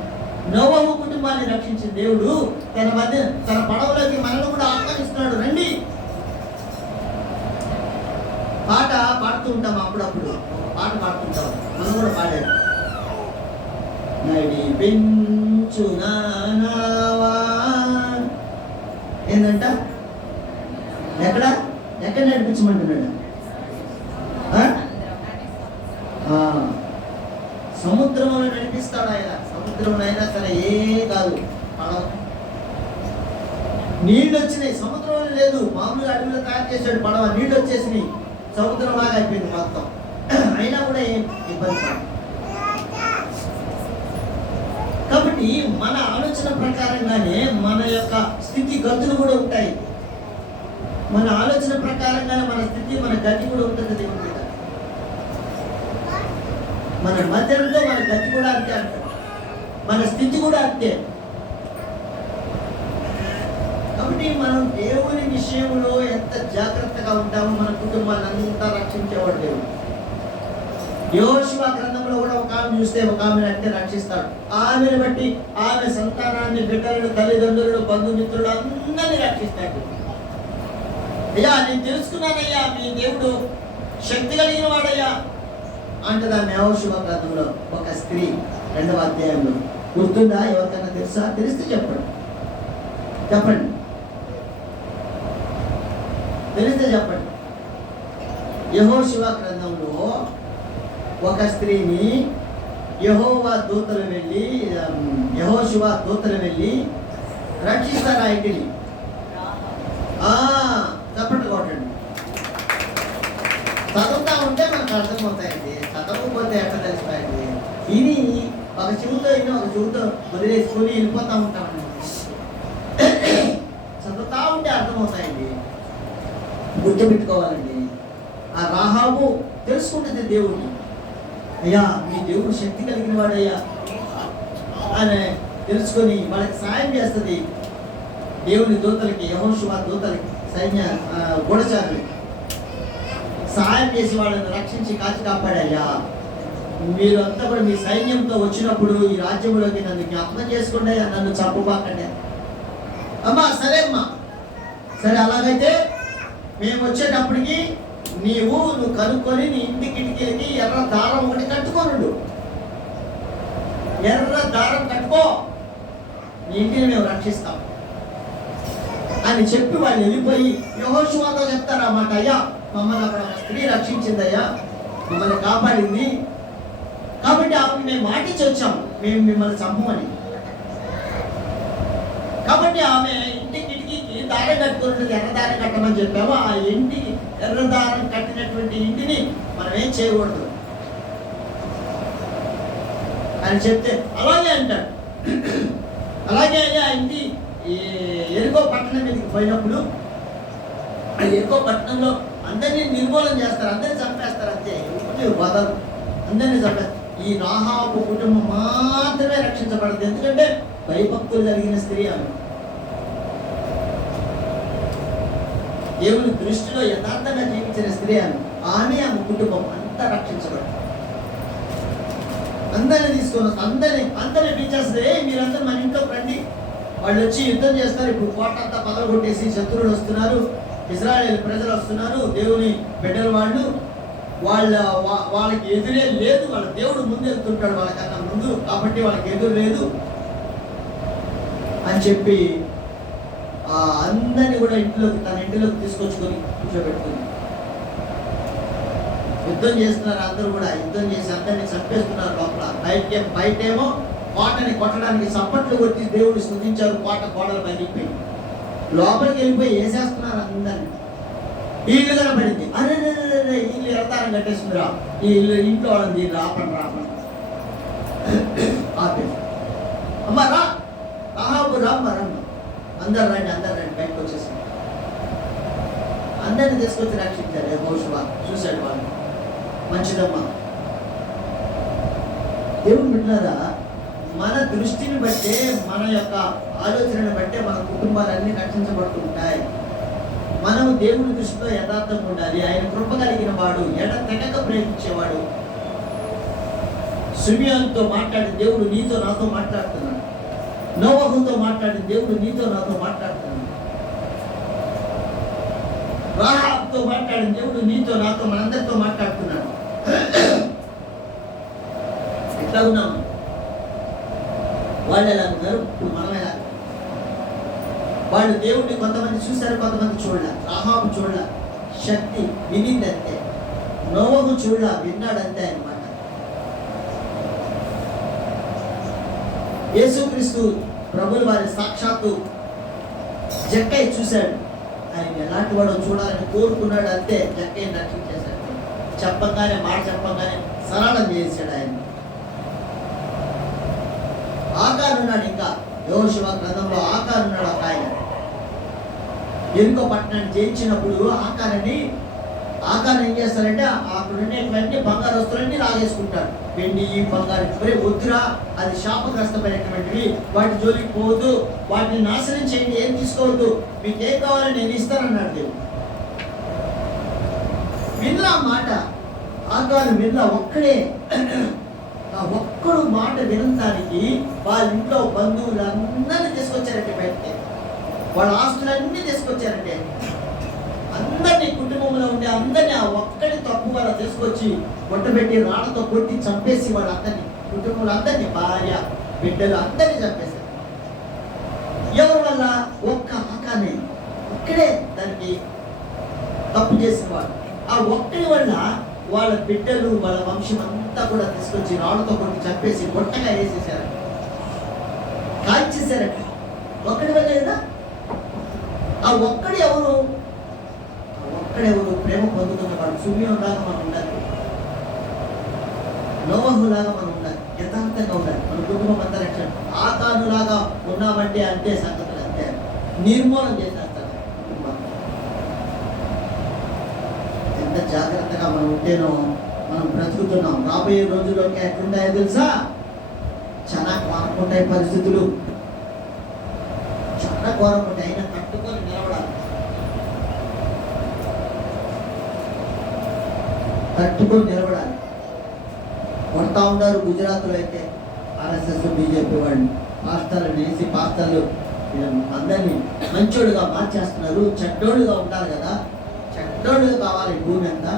నోవహు కుటుంబాన్ని రక్షించిన దేవుడు తన పడవలోకి మనల్ని కూడా ఆహ్వానిస్తున్నాడు, రండి. పాట పాడుతూ ఉంటాం, అప్పుడప్పుడు పాట పాడుతుంటాం, మనం కూడా పాడారు. నడిపించునావా ఏంటంట, ఎక్కడ నడిపించమంటున్నాడు? సముద్రంలో నడిపిస్తాడు ఆయన. సముద్రంలో అయినా సరే ఏ కాదు, పడవ నీళ్ళు వచ్చినాయి, సముద్రంలో లేదు, మామూలుగా అడవిలో తయారు చేశాడు పడవ, నీళ్ళు వచ్చేసినాయి, సముద్రం లాగా అయిపోయింది మొత్తం. అయినా కూడా ఏం ఇబ్బంది పడదు. కాబట్టి మన ఆలోచన ప్రకారంగానే మన యొక్క స్థితి గతులు కూడా ఉంటాయి. మన ఆలోచన ప్రకారంగానే మన స్థితి, మన గతి కూడా ఉంటుంది దేవుడి మీద. మన మధ్యలో మన గతి కూడా అంతే అంటారు, మన స్థితి కూడా అంతే. కాబట్టి మనం దేవుని విషయంలో ఎంత జాగ్రత్తగా ఉంటామో మన కుటుంబాన్ని అంతా రక్షించేవాడు దేవుడు. యెహోషువ గ్రంథంలో కూడా ఒక ఆమె చూస్తే ఒక ఆమెను అంటే రక్షిస్తాడు. ఆమెను బట్టి ఆమె సంతానాన్ని, బిడ్డలను, తల్లిదండ్రులను, బంధుమిత్రులు అందరినీ రక్షిస్తాడు. అయ్యా నేను తెలుసుకున్నానయ్యా, మీ దేవుడు శక్తి కలిగిన వాడయ్యా అంటది ఆమె యెహోషువ గ్రంథంలో ఒక స్త్రీ 2వ అధ్యాయంలో. గుర్తుందా? ఎవరికైనా తెలుసా? తెలిస్తే చెప్పండి, తెలిస్తే చెప్పండి. యెహోషువ గ్రంథంలో ఒక స్త్రీని యెహోషువ దూతలు వెళ్ళి రక్షిస్తారు. ఆ ఇంటిని చప్పట్లు కొట్టండి. చదువుతా ఉంటే మనకు అర్థమవుతాయండి, చదవకపోతే ఎట్లా తెలిసిపోయింది. ఇని ఒక చెవుతో వదిలేసుకొని వెళ్ళిపోతూ ఉంటామండి. చదువుతా ఉంటే అర్థమవుతాయండి, గుర్తుపెట్టుకోవాలండి. ఆ రాహాబు తెలుసుకుంటుంది దేవుడిని. అయ్యా మీ దేవుడు శక్తి కలిగిన వాడయ్యా అని తెలుసుకొని వాళ్ళకి సాయం చేస్తుంది. దేవుని దూతలకి, యెహోషువ దూతలకి, సైన్య గూఢచారులకి సహాయం చేసి వాళ్ళని రక్షించి కాచి కాపాడయ్యా. మీరు అంతా కూడా మీ సైన్యంతో వచ్చినప్పుడు ఈ రాజ్యంలోకి నన్ను జ్ఞాపకం చేసుకోండి, నన్ను చంపబాకండి. అమ్మా సరే అమ్మా, సరే అలాగైతే మేము వచ్చేటప్పటికి నువ్వు కనుక్కొని నీ ఇంటి కిటికీలకి ఎర్ర దారం ఒకటి కట్టుకోనుండు, ఎర్ర దారం కట్టుకో, నీ ఇంటిని మేము రక్షిస్తాం అని చెప్పి వాళ్ళు వెళ్ళిపోయి యెహోషువతో చెప్తారు అన్నమాట. అయ్యా మమ్మల్ని అక్కడ ఒక స్త్రీ రక్షించిందయ్యా, మమ్మల్ని కాపాడింది, కాబట్టి ఆమె మేము మాటించి వచ్చాము మేము మిమ్మల్ని చంపమని. కాబట్టి ఆమె ఇంటి కిటికీకి దారం కట్టుకున్నట్టు ఎర్ర దారం కట్టమని చెప్పాము. ఆ ఇంటికి ఎర్ర దారం కట్టినటువంటి ఇంటిని మనం ఏం చేయకూడదు అని చెప్తే అలాగే అంటాడు. అలాగే అయ్యా ఇంటి ఎరుకో పట్టణం మీదకి పోయినప్పుడు ఆ ఎరుకో పట్టణంలో అందరినీ నిర్మూలన చేస్తారు, అందరినీ చంపేస్తారు, అంతే వదలు, అందరినీ చంపేస్తారు. ఈ రాహాబు కుటుంబం మాత్రమే రక్షించబడదు, ఎందుకంటే భయభక్తులు కలిగిన స్త్రీ ఆమె. దేవుని దృష్టిలో యథార్థంగా జీవించిన స్త్రీ ఆమె కుటుంబం అంతా రక్షించబడింది. అందరిని తీసుకొని అందరిని పిలిచేస్తే మీరందరూ మన ఇంట్లోకి రండి, వాళ్ళు వచ్చి యుద్ధం చేస్తారు. ఇప్పుడు కోట అంతా పగలగొట్టేసి శత్రువులు వస్తున్నారు, ఇశ్రాయేలు ప్రజలు వస్తున్నారు, దేవుని బిడ్డలు వాళ్ళకి ఎదురే లేదు, వాళ్ళ దేవుడు ముందు వెళ్తుంటాడు వాళ్ళకన్నా ముందు, కాబట్టి వాళ్ళకి ఎదురు లేదు అని చెప్పి అందరినీ కూడా తన ఇంటిలోకి తీసుకొచ్చుకొని కూర్చోబెట్టుకుంది. యుద్ధం చేస్తున్నారు, అందరూ కూడా యుద్ధం చేసి అందరినీ చంపేస్తున్నారు. లోపల బయటేమో కోటని కొట్టడానికి చప్పట్లు కొట్టి దేవుడు స్తుతించారు, కోట గోడలు పగిలిపోయి లోపలికి వెళ్ళిపోయి వేసేస్తున్నారు అందరినీ. ఈ ఇల్లు కనపడింది, అరే ఇల్లు ఎడతారం కట్టేస్తుందిరా, ఈ ఇల్లు ఇంట్లో వాళ్ళని దీన్ని రాపండి ఆపే అమ్మ రా రాహాబు రమ్మ అందరు రండి బయటకు వచ్చేసి అందరిని తీసుకొచ్చి రక్షించారు. యెహోషువ చూశాడు వాళ్ళు, మంచిదమ్మా. దేవుడు బిడ్డలారా, మన దృష్టిని బట్టే, మన యొక్క ఆలోచనని బట్టే మన కుటుంబాలన్నీ రక్షించబడుతుంటాయి. మనము దేవుని దృష్టిలో యథార్థంగా ఉండాలి. ఆయన కృప కలిగిన వాడు, తెగక ప్రేమించేవాడు. సిమియోనుతో మాట్లాడి దేవుడు నీతో నాతో మాట్లాడుతున్నాడు, నోవహుతో మాట్లాడి దేవుడు నీతో నాతో మాట్లాడుతున్నాడు, రాహాబుతో మాట్లాడిన దేవుడు నీతో నాతో మనందరితో మాట్లాడుతున్నాడు. ఎట్లా ఉన్నాము? వాళ్ళు ఎలా ఉన్నారు, ఇప్పుడు మనం ఎలా? వాళ్ళు దేవుడిని కొంతమంది చూశారు, కొంతమంది చూడలే. రాహాబు చూడలే, శక్తి వినిందంతే. నోవహు చూడలే, విన్నాడంతే అన్నమాట. యేసుక్రీస్తు ప్రభువుల వారి సాక్షాత్తు జక్కయ్య చూశాడు, ఆయన ఎలాంటి వాడో చూడాలని కోరుకున్నాడు, అంతే. జక్కయ్యని రక్షించేశాడు. మాట చెప్పగానే సరళం చేశాడు ఆయన. ఆకారున్నాడు, ఇంకా యెహోషువ గ్రంథంలో ఆకారున్నాడు ఒక ఆయన. ఎరుకో పట్టణాన్ని జయించినప్పుడు ఆకారం ఏం చేస్తారంటే అక్కడ ఉండేటువంటి బంగారు వస్తువులన్నీ లాగేసుకుంటాడు. వెండి బంగారు వద్దురా, అది శాపగ్రస్తమైనటువంటివి, వాటి జోలికి పోవద్దు, వాటిని నాశనం చేయండి, ఏం తీసుకోవద్దు, మీకు ఏం కావాలని నేను ఇస్తానన్నాడు దేవుడు. వినలా మాట, ఆకారం వినలా. ఒక్కడు మాట వినడానికి వాళ్ళ ఇంట్లో బంధువులందరినీ తీసుకొచ్చారంటే, బయటకి వాళ్ళ ఆస్తులన్నీ తీసుకొచ్చారంటే, అందరినీ కుటుంబంలో ఉండే అందరినీ ఆ ఒక్కడి తప్పు వల్ల తీసుకొచ్చి కొట్టబెట్టి రాళ్ళతో కొట్టి చంపేసి వాళ్ళందరినీ, కుటుంబంలో అందరినీ, భార్య బిడ్డలు అందరినీ చంపేశారు. ఎవరి వల్ల? ఒక్క ఆకానే, ఒక్కడే దానికి తప్పు చేసేవాడు. ఆ ఒక్కడి వల్ల వాళ్ళ బిడ్డలు, వాళ్ళ వంశం అంతా కూడా తీసుకొచ్చి రాళ్ళతో కొట్టి చంపేసి గొట్టగా వేసేసారు, కాల్చేశారట. ఒక్కడి వల్ల కదా. ఆ ఒక్కడెవరు? ప్రేమ పొందుకున్నవాడు. సిమియోనులాగా మనం ఉండాలి, నోవహులాగా మనం ఉండాలి, యథార్థంగా ఉండాలి. మన కుటుంబం అంతా రక్షణ. ఆకానులాగా ఉన్నామంటే అంతే సంగతులు, అంతే నిర్మూలన చేసేస్తారు కుటుంబాన్ని. ఎంత జాగ్రత్తగా జాగ్రత్తగా మనం ఉంటేనో మనం బ్రతుకుతున్నాం. రాబోయే రోజుల్లోకి ఎట్లుంటాయో తెలుసా? చాలా ఘోరంగా ఉంటాయి పరిస్థితులు, చాలా ఘోరంగా ఉంటాయి. అయినా కట్టుకొని నిలబడాలి, కట్టుకొని నిలబడాలి. కొడతా ఉన్నారు గుజరాత్లో అయితే ఆర్ఎస్ఎస్ బీజేపీ వాళ్ళు పాస్టర్లు వేసి పాస్టర్లు అందరినీ మంచోడుగా మార్చేస్తున్నారు. చెడ్డోడుగా ఉంటారు కదా, చెడ్డోడుగా కావాలి భూమి అంతా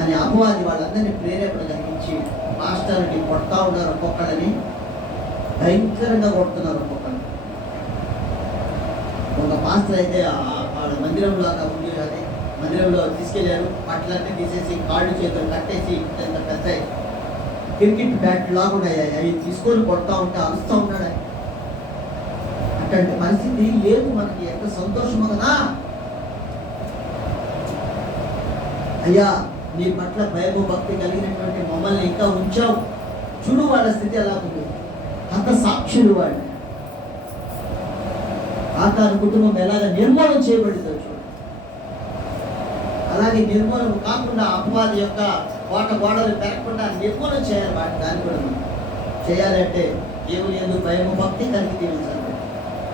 అని అపవాది వాళ్ళందరినీ ప్రేరేపణ కలిగించి పాస్టర్ని కొడతా ఉన్నారు. ఒక్కొక్కరిని భయంకరంగా కొడుతున్నారు. ఒక్కొక్కరిని ఒక పాస్టర్ అయితే వాళ్ళ మందిరంలో ఉంది, అది మందిరంలో తీసుకెళ్లారు. బట్టలన్నీ తీసేసి కాళ్ళు చేతులు కట్టేసి ఇంత పెద్ద క్రికెట్ బ్యాట్ లాగా అవి తీసుకొని కొడతా ఉంటే అరుస్తూ ఉన్నాడు. అట్లాంటి పరిస్థితి లేదు మనకి. ఎంత సంతోషమో కదా. అయ్యా నీ పట్ల భయము భక్తి కలిగినటువంటి మమ్మల్ని ఇంకా ఉంచావు. చూడు వాళ్ళ స్థితి ఎలా ఉంది. అంత సాక్షులు వాళ్ళు. ఆకారు కుటుంబం ఎలాగ నిర్మూలన చేయబడిందో చూడు. అలాగే నిర్మూలన కాకుండా అపవాది యొక్క గోడలు పెరగకుండా నిర్మూలన చేయాలి. వాటి దాన్ని కూడా మనం చేయాలంటే దేవుని యందు భయము భక్తి కలిగి జీవించాలి.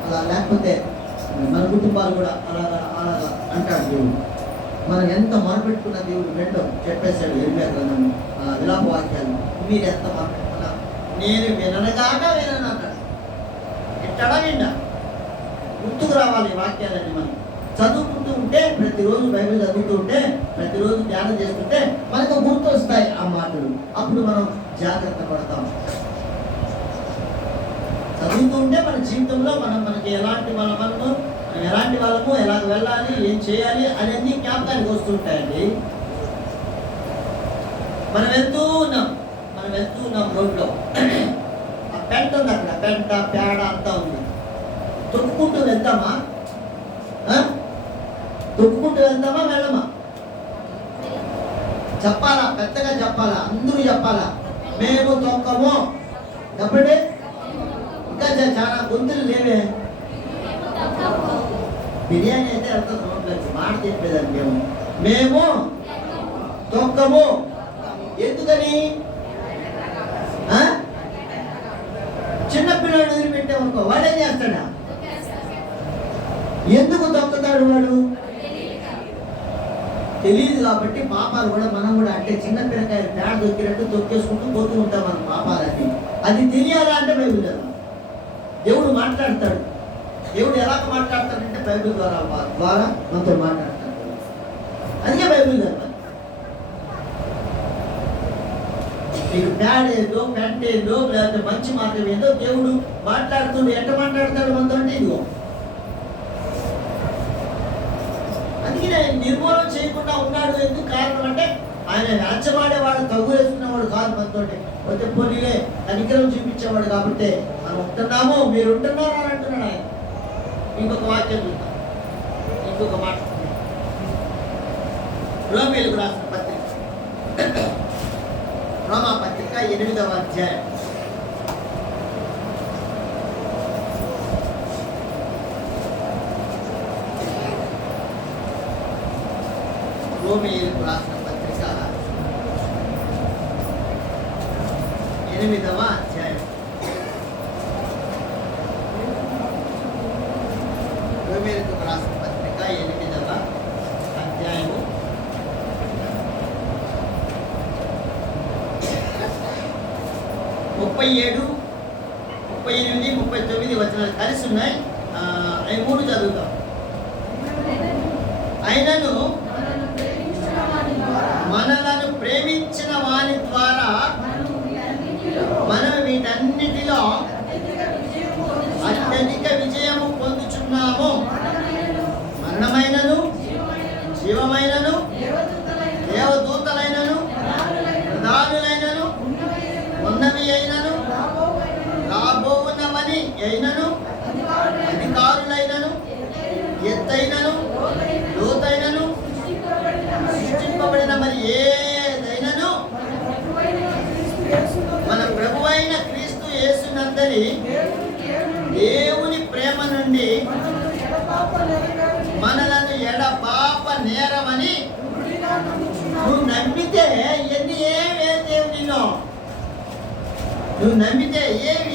అలా లేకపోతే మన కుటుంబాలు కూడా అలాగా అంటాడు దేవుడు. మనం ఎంత మొరపెట్టుకున్న దేవుడు రెండో చెప్పేశాడు ఇర్మియా గ్రంథం విలాప వాక్యాలు. మీరు ఎంత మొరపెట్టుకున్నా నేను విననగాక వినను అన్నాడు. ఎట్టడా విన్నా గుర్తుకు రావాలి ఈ వాక్యాలన్నీ. మనం చదువుకుంటూ ఉంటే, ప్రతిరోజు బైబిల్ చదువుతూ ఉంటే, ప్రతిరోజు ధ్యానం చేస్తుంటే మనకు గుర్తు వస్తాయి ఆ మాటలు. అప్పుడు మనం జాగ్రత్త పడతాం. చదువుతూ ఉంటే మన జీవితంలో మనకి ఎలాంటి మనము ఎలాంటి వాళ్ళము, ఎలాగ వెళ్ళాలి, ఏం చేయాలి అనేది జ్ఞాపకానికి వస్తుంటాయండి. మనం వెళ్తూ ఉన్నాం రోడ్లో. ఆ పెంట ఉంది అక్కడ, పెంట పేడ అంతా ఉంది. తొక్కుకుంటూ వెళ్తామా? తొక్కుకుంటూ వెళ్తామా వెళ్ళమా? చెప్పాలా, పెద్దగా చెప్పాలా, అందరూ చెప్పాలా మేము తొక్కము. చెప్పండి. ఇంకా చాలా గొంతులు లేవే. బిర్యానీ అయితే వెళ్తాం రోడ్లోకి. మాట చెప్పేదాన్ని మేము తొక్కము. ఎందుకని? చిన్నపిల్లడు వదిలిపెట్టామనుకో వాడేం చేస్తాడా? ఎందుకు తొక్కుతాడు వాడు? తెలియదు కాబట్టి పాపాలు కూడా మనం కూడా అంటే చిన్న పిల్లకాయ పేడ దొక్కినట్టు తొక్కేసుకుంటూ పోతూ ఉంటాం మన పాపాలన్నీ. అది తెలియాలా అంటే బైబిల్ చదవాలి. దేవుడు మాట్లాడతాడు. దేవుడు ఎలాగ మాట్లాడతాడంటే బైబిల్ ద్వారా మనతో మాట్లాడతాడు. అందుకే బైబిల్ చదవాలి. నీకు పేడ ఏదో పెంట ఏదో లేకపోతే మంచి మార్గం ఏదో దేవుడు మాట్లాడుతుండే. ఎట్ట మాట్లాడతాడు మనతో అంటే ఇదిగో. అందుకే నిర్మూలన చేయకుండా ఉన్నాడు. ఎందుకు కారణం అంటే ఆయన రాజ్యమాడేవాడు, తగు వేసుకునేవాడు కాదు మనతోటి. పోతే పోనీలే కనికరం చూపించేవాడు కాబట్టి మనం ఉంటున్నాము, మీరు ఉంటున్నారు అని అంటున్నాడు ఆయన. ఇంకొక వాక్యం చూద్దాం, ఇంకొక మాట. రోమీయులకు రాసిన పత్రిక, రోమా పత్రిక 8వ అధ్యాయం. రోమీయులకు రాసిన పత్రిక 8వ అధ్యాయం. రోమీయులకు రాసిన పత్రిక 8వ అధ్యాయము 37, 38, 39 వచనాలు కలిసి ఉన్నాయి. అవి 3 చదువుతాం. అయినను మనలను ప్రేమించిన వాని ద్వారా మనం వీటన్నిటిలో అత్యధిక విజయము పొందుచున్నాము. మరణమైనను, జీవమైనను, దేవదూతలైనను, ప్రధానులైనను, ఉన్నవి అయినను, రాబోవునవని అయినను, అధికారులైనను, ఎత్తైనను, లోతైనను, సృష్టింపబడిన మరి ఏదైనను మన ప్రభువైన క్రీస్తు యేసునందరి దేవుని ప్రేమ నుండి మనలను ఎడపాప నేరమని నువ్వు నమ్మితే ఇవన్నీ ఏమి చేయవు నిన్ను. నువ్వు నమ్మితే ఏమి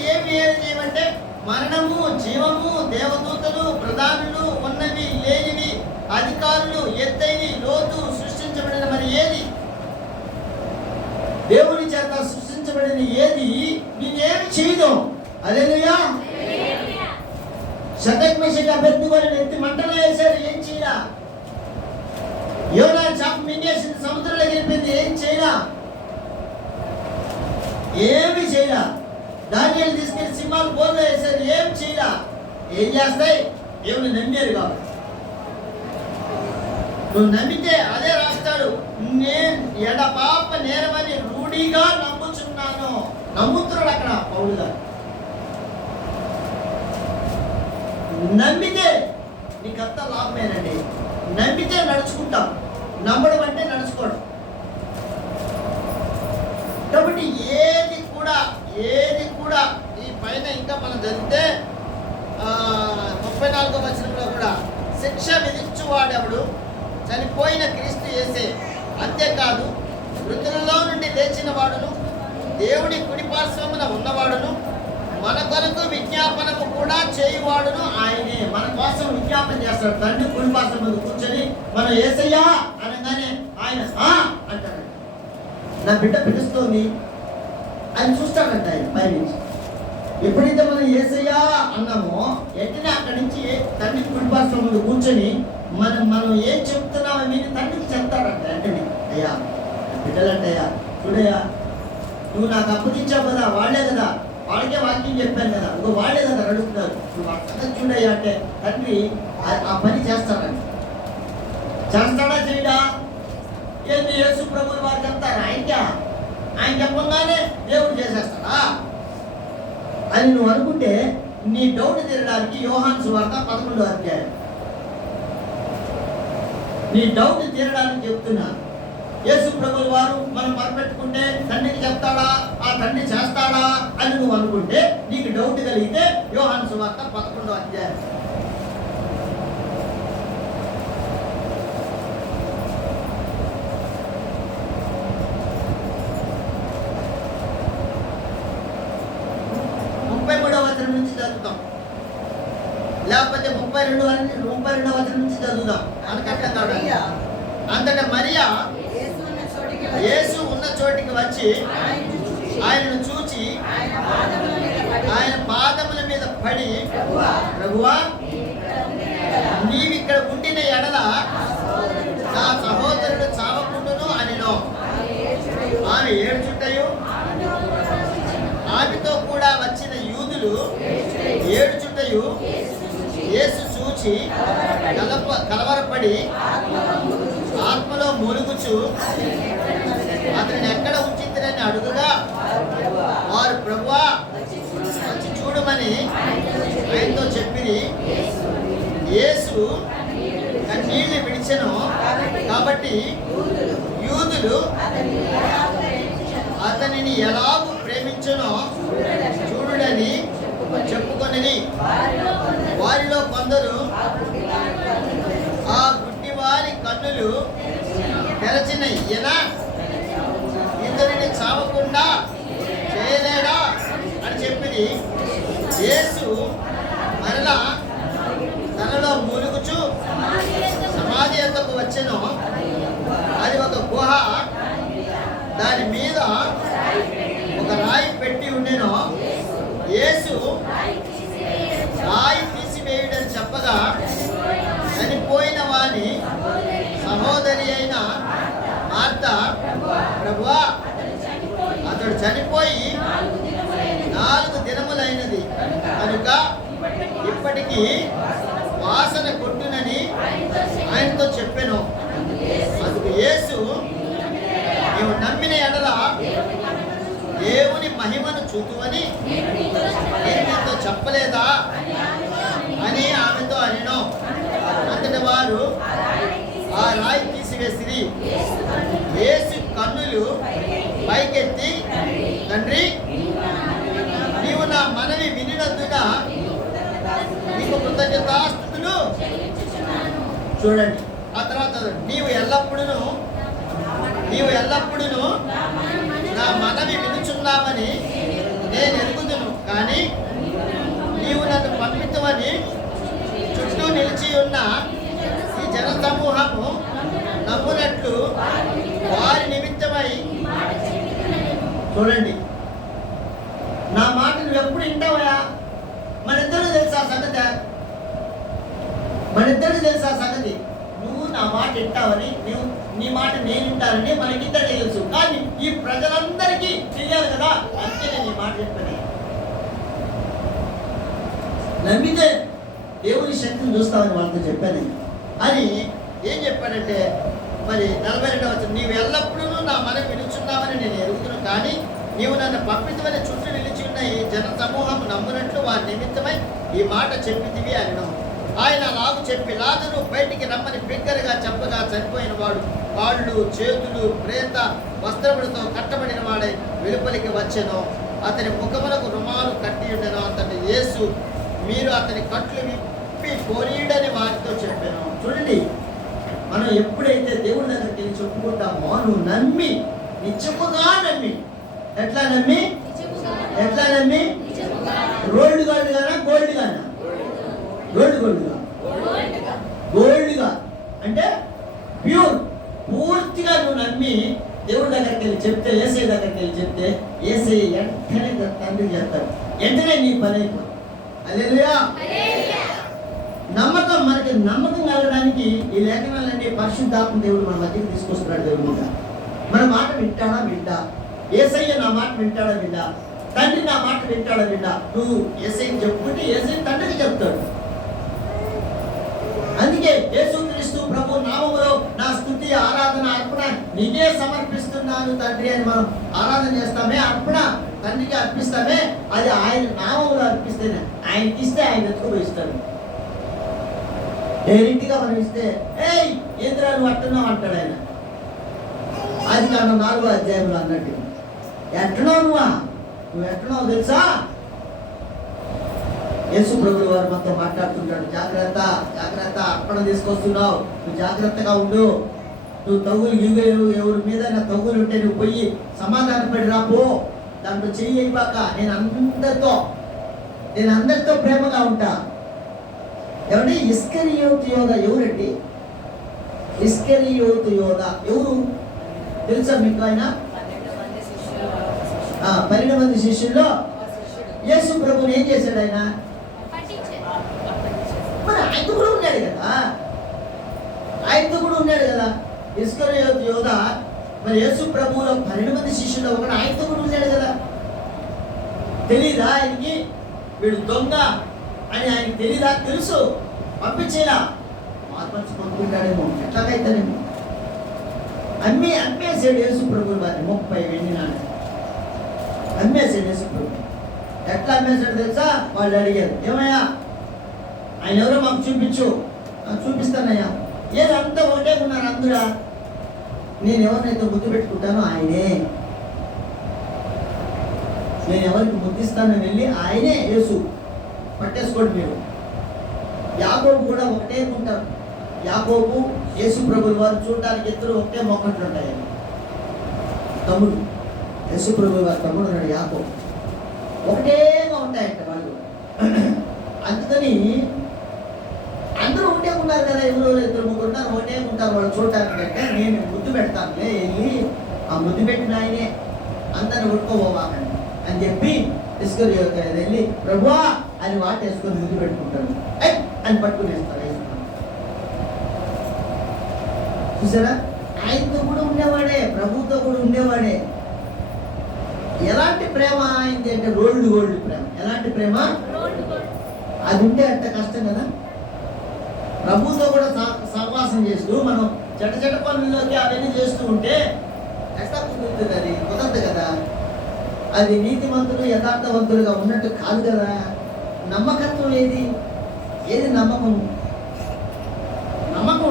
చేయమంటే మరణము, జీవము, దేవదూతలు, ప్రధానులు, ఉన్నవి లేనివి, అధికారులు, ఎత్తైవి, లోతు, సృష్టించబడిన మరి ఏది, దేవుని చేత సృష్టించబడిన ఏది నేనేమి చేయదు. హల్లెలూయా. శతక్ మెషిక్ అభ్యర్థులను ఎత్తి మంటలో వేశారు, ఏం చేయలా. యోనా చాప మింగేసిన సముద్రంలో గెలిపింది, ఏం చేయలా, ఏమి చేయలా. దానియేలు తీసుకెళ్లి సింహాలు బోర్లో వేశారు, ఏం చేయలా. ఏం చేస్తాయి? దేవుని నమ్మారు కాబట్టి. నువ్వు నమ్మితే అదే రాస్తాడు, నేను ఎడపాప నేరమని రూఢిగా నమ్ముచున్నాను. నమ్ముతున్నాడు అక్కడ పౌలు గారు. నమ్మితే నీకంతా లాభమేనండి. నమ్మితే నడుచుకుంటాం, నమ్మడం అంటే నడుచుకోవడం. కాబట్టి ఏది కూడా ఈ పైన ఇంకా మనం చదివితే 34వ వచనంలో కూడా శిక్ష విధించువాడెవడు, చనిపోయిన క్రీస్తు యేసే. అంతేకాదు మృతులలో నుండి లేచిన వాడును, దేవుడి కుడిపార్శ్వమున ఉన్నవాడును, మన కొరకు విజ్ఞాపనము కూడా చేయువాడును ఆయనే. మన కోసం విజ్ఞాపన చేస్తాడు. తండ్రి కుడిపార్శ్వం మీద కూర్చొని మనం యేసయ్యా అనగానే ఆయన అంటాడు, నా బిడ్డ పిలుస్తోంది ఆయన చూస్తాడంట. ఆయన పైనుంచి ఎప్పుడైతే మనం యేసయ్యా అన్నామో వెంటనే అక్కడి నుంచి తండ్రి కుడిపార్శ్వం ముందు కూర్చొని మనం ఏం చెప్తున్నామో మీరు తండ్రికి చెప్తాడంట. వెంటనే అయ్యా బిడ్డలంటయ్యా, చూడయ్యా నువ్వు నాకు అప్పగించావు కదా, వాళ్ళే కదా, వాళ్ళకే వాక్యం చెప్పాను కదా, ఇంకో వాళ్ళే కదా అడుగుతున్నారు, నువ్వు అర్థం చూడయ్యా అంటే తండ్రి ఆ పని చేస్తాడంట. చేస్తాడా చేయడా? ఏంది యేసు ప్రభువు వారు చెప్తారు, ఆయన చెప్పగానే దేవుడు చేసేస్తాడా అని నువ్వు అనుకుంటే నీ డౌట్ తీరడానికి యోహాను సువార్త 11వ అధ్యాయం. నీ డౌట్ తీరడానికి చెప్తున్నా. యేసు ప్రభువు వారు మనం మొరపెట్టుకుంటే తండ్రికి చెప్తాడా, ఆ తండ్రి చేస్తాడా అని నువ్వు అనుకుంటే నీకు డౌట్ కలిగితే యోహాను సువార్త 11వ అధ్యాయం. నుంచి చదువుతాం, లేకపోతే 32వ వచనం నుంచి చదువుదాం. అంతటా మరియా యేసు ఉన్న చోటికి వచ్చి ఆయనను చూచి ఆయన పాదముల మీద పడి, ప్రభువా నీవిక్కడ ఉండిన ఎడల నా సహోదరుడు చావకుండును అనినో. ఆమె ఏడ్చుటయు ఆమెతో కూడా వచ్చిన యూదులు ఏడ్చుటయు యేసు చూచి కలవరపడి ఆత్మలో మూలుగుచు అతన్ని ఎక్కడ ఉంచితిరని అడుగుగా వారు ప్రభువా వచ్చి చూడమని ఆయనతో చెప్పిరి. యేసు కన్నీళ్లు విడిచెను కాబట్టి యూదులు అతనిని ఎలాగూ ప్రేమించునో చూడుడని చెప్పుకొనిది. వారిలో కొందరు ఆ గుడ్డివారి కన్నులు తెరచిన ఈయన ఇతనిని చావకుండా చేయలేడా అని చెప్పింది. యేసు మరలా తనలో మూలుగుచు సమాధి యొద్దకు వచ్చెను. అది ఒక గుహ, దాని మీద ఒక రాయి పెట్టి ఉండెను. యేసు రాయి తీసివేయుడని చెప్పగా చనిపోయిన వాని సహోదరి అయిన మార్త, ప్రభువా అతడు చనిపోయి 4 దినములైనది కనుక ఇప్పటికీ వాసన కొట్టునని ఆయనతో చెప్పెను. అందుకు యేసు, నీవు నమ్మిన ఎడల దేవుని మహిమను చూతువని నీతో చెప్పలేదా అని ఆమెతో అనెను. అంతటి వారు ఆ రాయి తీసివేసిరి. యేసు కన్నులు పైకెత్తి, తండ్రి నీవు నా మనవి వినినందున నీకు కృతజ్ఞతాస్తుతులు. చూడండి ఆ తర్వాత, నీవు ఎల్లప్పుడూ నీవు ఎల్లప్పుడూ నా మనవి వినుచున్నావని నేను ఎరుగుదును, కానీ నీవు నన్ను పంపితవని చుట్టూ నిలిచి ఉన్న ఈ జన సమూహము నమ్మునట్లు వారి నిమిత్తమై. చూడండి, నా మాట నువ్వు ఎప్పుడు వింటావా? మనిద్దరూ తెలుసా సంగతి? మనిద్దరూ తెలుసా సంగతి? నువ్వు నా మాట వింటావని, నువ్వు నీ మాట నేను వింటానని మనకిద్దరికి తెలుసు, కానీ ఈ ప్రజలందరికీ తెలియాలి కదా, అందుకే నేను ఈ మాట చెప్పాను. నమ్మితే దేవుని శక్తిని చూస్తామని వాళ్ళతో చెప్పాను అని ఏం చెప్పాడంటే, మరి 42వ వచనం, నీవు ఎల్లప్పుడూ నా మనం వినుచున్నావని నేను ఎరుగుతున్నాను, కానీ నీవు నన్ను పంపితమని చుట్టూ నిలిచి ఉన్న ఈ జన సమూహం నమ్మునట్లు వారి నిమిత్తమై ఈ మాట చెప్పితివి అనను. ఆయన నాకు చెప్పి, లాజరు బయటికి రమ్మని బిగ్గరగా చెప్పగా చనిపోయిన వాడు కాళ్ళు చేతులు ప్రేత వస్త్రములతో కట్టబడిన వాడై వెలుపలికి వచ్చెను. అతని ముఖములకు రుమాలు కట్టి ఉండెను. అతని యేసు, మీరు అతని కట్లు విప్పి పోనీడని వారితో చెప్పాను. చూడండి, మనం ఎప్పుడైతే దేవుడి దగ్గరికి వెళ్ళి చెప్పుకుంటామో, నువ్వు నమ్మి, నిజముగా నమ్మి, ఎట్లా నమ్మి? రోల్డ్ గోల్డ్ గానా గోల్డ్ గానా? గోల్డ్గా అంటే ప్యూర్, పూర్తిగా నువ్వు నమ్మి దేవుడి దగ్గరికి వెళ్ళి చెప్తే, ఏసై దగ్గరికి వెళ్ళి చెప్తే, ఏసై వెంటనే తండ్రి చేస్తాడు, వెంటనే నీ పని అయిపోతుంది. హల్లెలూయా. నమ్మకం, మనకి నమ్మకం కలగడానికి ఈ లేఖనాలన్నీ పరిశుద్ధాత్మ దేవుడు మన మధ్యకి తీసుకొస్తున్నాడు. దేవుడి మీద మన మాట వింటా? ఏసయ్య నా మాట వింటా? తండ్రి నా మాట వింటా? నువ్వు ఏసై చెప్పుకుంటే ఏసై తండ్రికి చెప్తాడు. అందుకే యేసుక్రీస్తు ప్రభు నామములో నా స్తుతి ఆరాధన అర్పణ నీకే సమర్పిస్తున్నాను తండ్రి అని మనం ఆరాధన చేస్తామే, అర్పణ తండ్రికి అర్పిస్తామే, అది ఆయన నామములో అర్పిస్తేనే, ఆయనకి ఇస్తే ఆయన ఎత్తుకు ఇస్తాడు. డైరెక్ట్గా మనం ఇస్తే, ఏయ్ ఏంద్రా నువ్వు అట్టున్నావు అంటాడు ఆయన. అది కాను 4వ అధ్యాయంలో అన్నట్టు, ఎట్టున్నావు నువ్వు ఎట్టున్నావు తెలుసా? యేసు ప్రభువు వారు మనతో మాట్లాడుతుంటాడు, జాగ్రత్త అర్పణ తీసుకొస్తున్నావు, నువ్వు జాగ్రత్తగా ఉండు, నువ్వు తగులు ఎవరి మీద తగులు ఉంటే నువ్వు పోయి సమాధానపడి రాపో, దాంట్లో చెయ్యి అయిపోక, నేను అందరితో ప్రేమగా ఉంటా. ఏమంటే ఇస్కరియోతు యోధ ఎవరండి? ఇస్కరియోతు యోధ ఎవరు తెలుసా మీకు? ఆయన 12 మంది శిష్యుల్లో యేసు ప్రభువుని ఏం చేశాడు? ఆయన మరి ఆయనతో కూడా ఉన్నాడు కదా. ఇస్కరియోతు యోధ మరి యేసు ప్రభువులో 12 మంది శిష్యుల్లో ఒకడు ఆయనతో కూడా ఉన్నాడు కదా. తెలీదా ఆయనకి వీడు దొంగ అని? ఆయనకి తెలీదా? తెలుసు, పంపించేలా మార్పచ్చి పంపుకుంటాడేమో, ఎట్లాగైతేనేమో. అమ్మేసాడు యేసు ప్రభువు వారిని 30 వెండి నాణ్యాలు అమ్మేసాడు యేసు ప్రభు. ఎట్లా అమ్మేసాడు తెలుసా? వాళ్ళు అడిగారు, ఏమయ్యా ఆయన ఎవరో మాకు చూపించు. చూపిస్తానయ్యా. ఏదంతా ఒకటే ఉన్నారు అందుడా, నేను ఎవరినైతే ముద్దు పెట్టుకుంటానో ఆయనే, నేను ఎవరికి ముద్దిస్తానని వెళ్ళి ఆయనే యేసు. పట్టేసుకోండి మీరు. యాకోబు కూడా ఒకటే ఉంటారు. యాకోబు యేసు ప్రభువు వారు చూడడానికి ఇద్దరు ఒకటే మొక్కట్లు ఉంటాయి. తమ్ముడు, యేసు ప్రభువు వారి తమ్ముడు ఉన్నాడు యాకోబు, ఒకటేగా ఉంటాయంట వాళ్ళు. అందుకని అందరూ ఒకటే ఉన్నారు కదా, ఎవరో 2-3 ఉన్నారు, ఒకటే ఉంటారు వాళ్ళు చూడటానికి. అంటే నేను ముద్దు పెడతానులే, వెళ్ళి ఆ ముద్దు పెట్టిన ఆయనే, అందరిని ఉడుకోబోవాలని అని చెప్పి ఇస్కరియోతు వెళ్ళి ప్రభువా అని వాటేసుకొని ముద్దు పెట్టుకుంటాడు. అని పట్టుకునేస్తాడు. చూసారా, ఆయనతో కూడా ఉండేవాడే, ప్రభుతో కూడా ఉండేవాడే. ఎలాంటి ప్రేమ అయింది అంటే రోల్డ్ గోల్డ్ ప్రేమ. ఎలాంటి ప్రేమ? అది ఉంటే అంత కష్టం కదా. ప్రభుతో కూడా సహవాసం చేస్తూ మనం చెడ్డ పనుల్లోకి అవన్నీ చేస్తూ ఉంటే ఎట్లా కుదురుతుంది? అది కుదరదు కదా. అది నీతిమంతులు యథార్థవంతులుగా ఉన్నట్టు కాదు కదా. నమ్మకత్వం ఏది నమ్మకం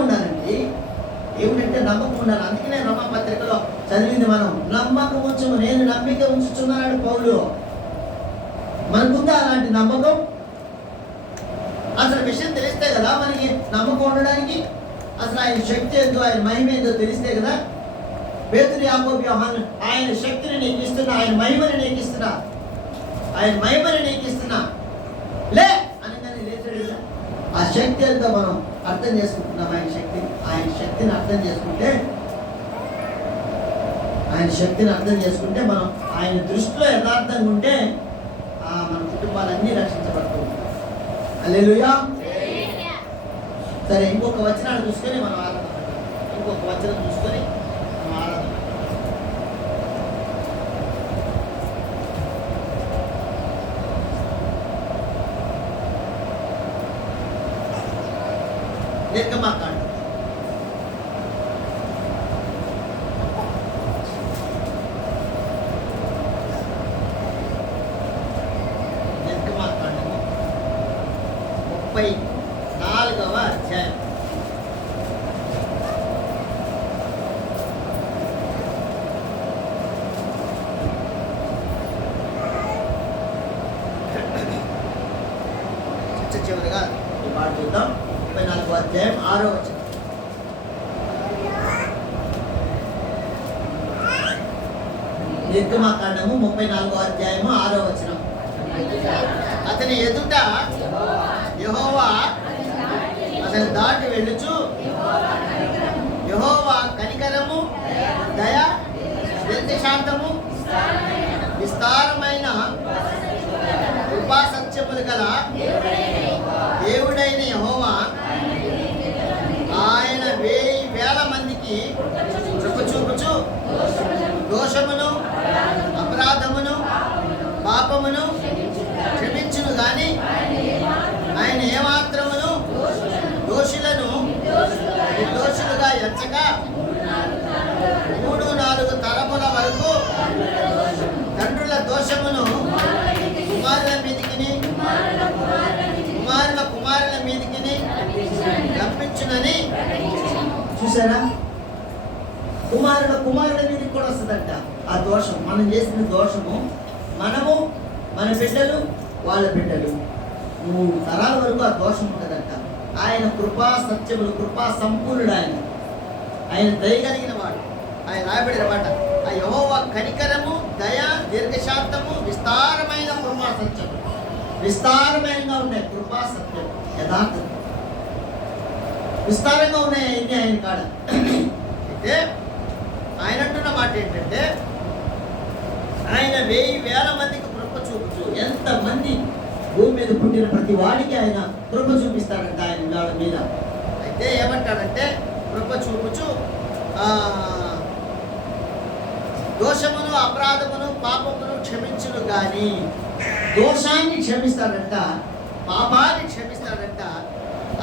ఉండాలండి. ఏమిటంటే నమ్మకం ఉండాలి. అందుకనే రోమాపత్రికలో చదివింది మనం, నమ్మకం ఉంచము, నేను నమ్మిక ఉంచుతున్నాడు పౌలు. మనకుందా అలాంటి నమ్మకం? అసలు విషయం తెలిస్తే కదా మనకి నమ్మకం ఉండడానికి. అసలు ఆయన శక్తి ఏందో, ఆయన మహిమ ఏందో తెలిస్తే కదా. పేతురు, యాకోబు, యోహాను ఆయన శక్తిని నీకు ఇస్తున్నా, ఆయన మహిమని నీకు ఇస్తున్నా, ఆయన మహిమని నీకు ఇస్తున్నా, లే అనగానే లేచాడు. ఆ శక్తి అంతా మనం అర్థం చేసుకుంటున్నాం. ఆయన శక్తిని అర్థం చేసుకుంటే, ఆయన శక్తిని అర్థం చేసుకుంటే మనం ఆయన దృష్టిలో యథార్థంగా ఉంటే మన కుటుంబాలన్నీ రక్షించబడుతూ ఉంటాయి. హల్లెలూయా. సరే, ఇంకొక వచనాన్ని చూసుకొని మనం ఆరాధన, ఇంకొక వచనం చూసుకొని మనం ఆరాధన. నిర్గమాకాండం నిర్గమాకాండము 34వ అధ్యాయం. చివరిగా ఈ మాట చూద్దాం. 34వ అధ్యాయం 6వ వచనం. నిర్గమాకాండము 34వ అధ్యాయము 6వ వచనం. అతని ఎదుట యెహోవా అతని దాటి వెళ్ళుచు, యెహోవా కనికరము, దయ, దీర్ఘశాంతము, విస్తారమైన కృపా సత్యములు గల దేవుడైన యెహోవా ఆయన 1000 మందికి కృప చూపుచు దోషమును, అపరాధమును, పాపమును క్షమించును గాని ఆయన ఏమాత్రమును దోషులను నిర్దోషులుగా ఎంచక 3-4 తరముల వరకు తండ్రుల దోషమును కుమారుల మీదికిని కుమారుల మీదికిని రప్పించునని. చూసారా, కుమారుల మీదకి కూడా వస్తుందంట ఆ దోషం. మనం చేసిన దోషము మనము, మన బిడ్డలు, వాళ్ళ బిడ్డలు 3 తరాల వరకు ఆ దోషం ఉంటుందంట. ఆయన కృపా సత్యములు, కృపా సంపూర్ణుడు, ఆయన దయగలిగిన వాడు. ఆయన రాయబడిన మాట, ఆ యెహోవా కనికరము, దయ, దీర్ఘశాంతము, విస్తారమైన కృపా సత్యము. విస్తారమైనగా ఉన్నాయి కృపా సత్యం, యథార్థం విస్తారంగా ఉన్నాయి అన్ని ఆయన కాడ. అయితే ఆయన అంటున్న మాట ఏంటంటే, ఆయన 1000 మందికి కృప చూపుచు, ఎంతమంది భూమి మీద పుట్టిన ప్రతి వాడికి ఆయన కృప చూపిస్తాడంట ఆయన వాళ్ళ మీద. అయితే ఏమంటాడంటే, కృప చూపుచు దోషమును, అపరాధమును, పాపమును క్షమించును గాని. దోషాన్ని క్షమిస్తాడంట, పాపాన్ని క్షమిస్తాడంట,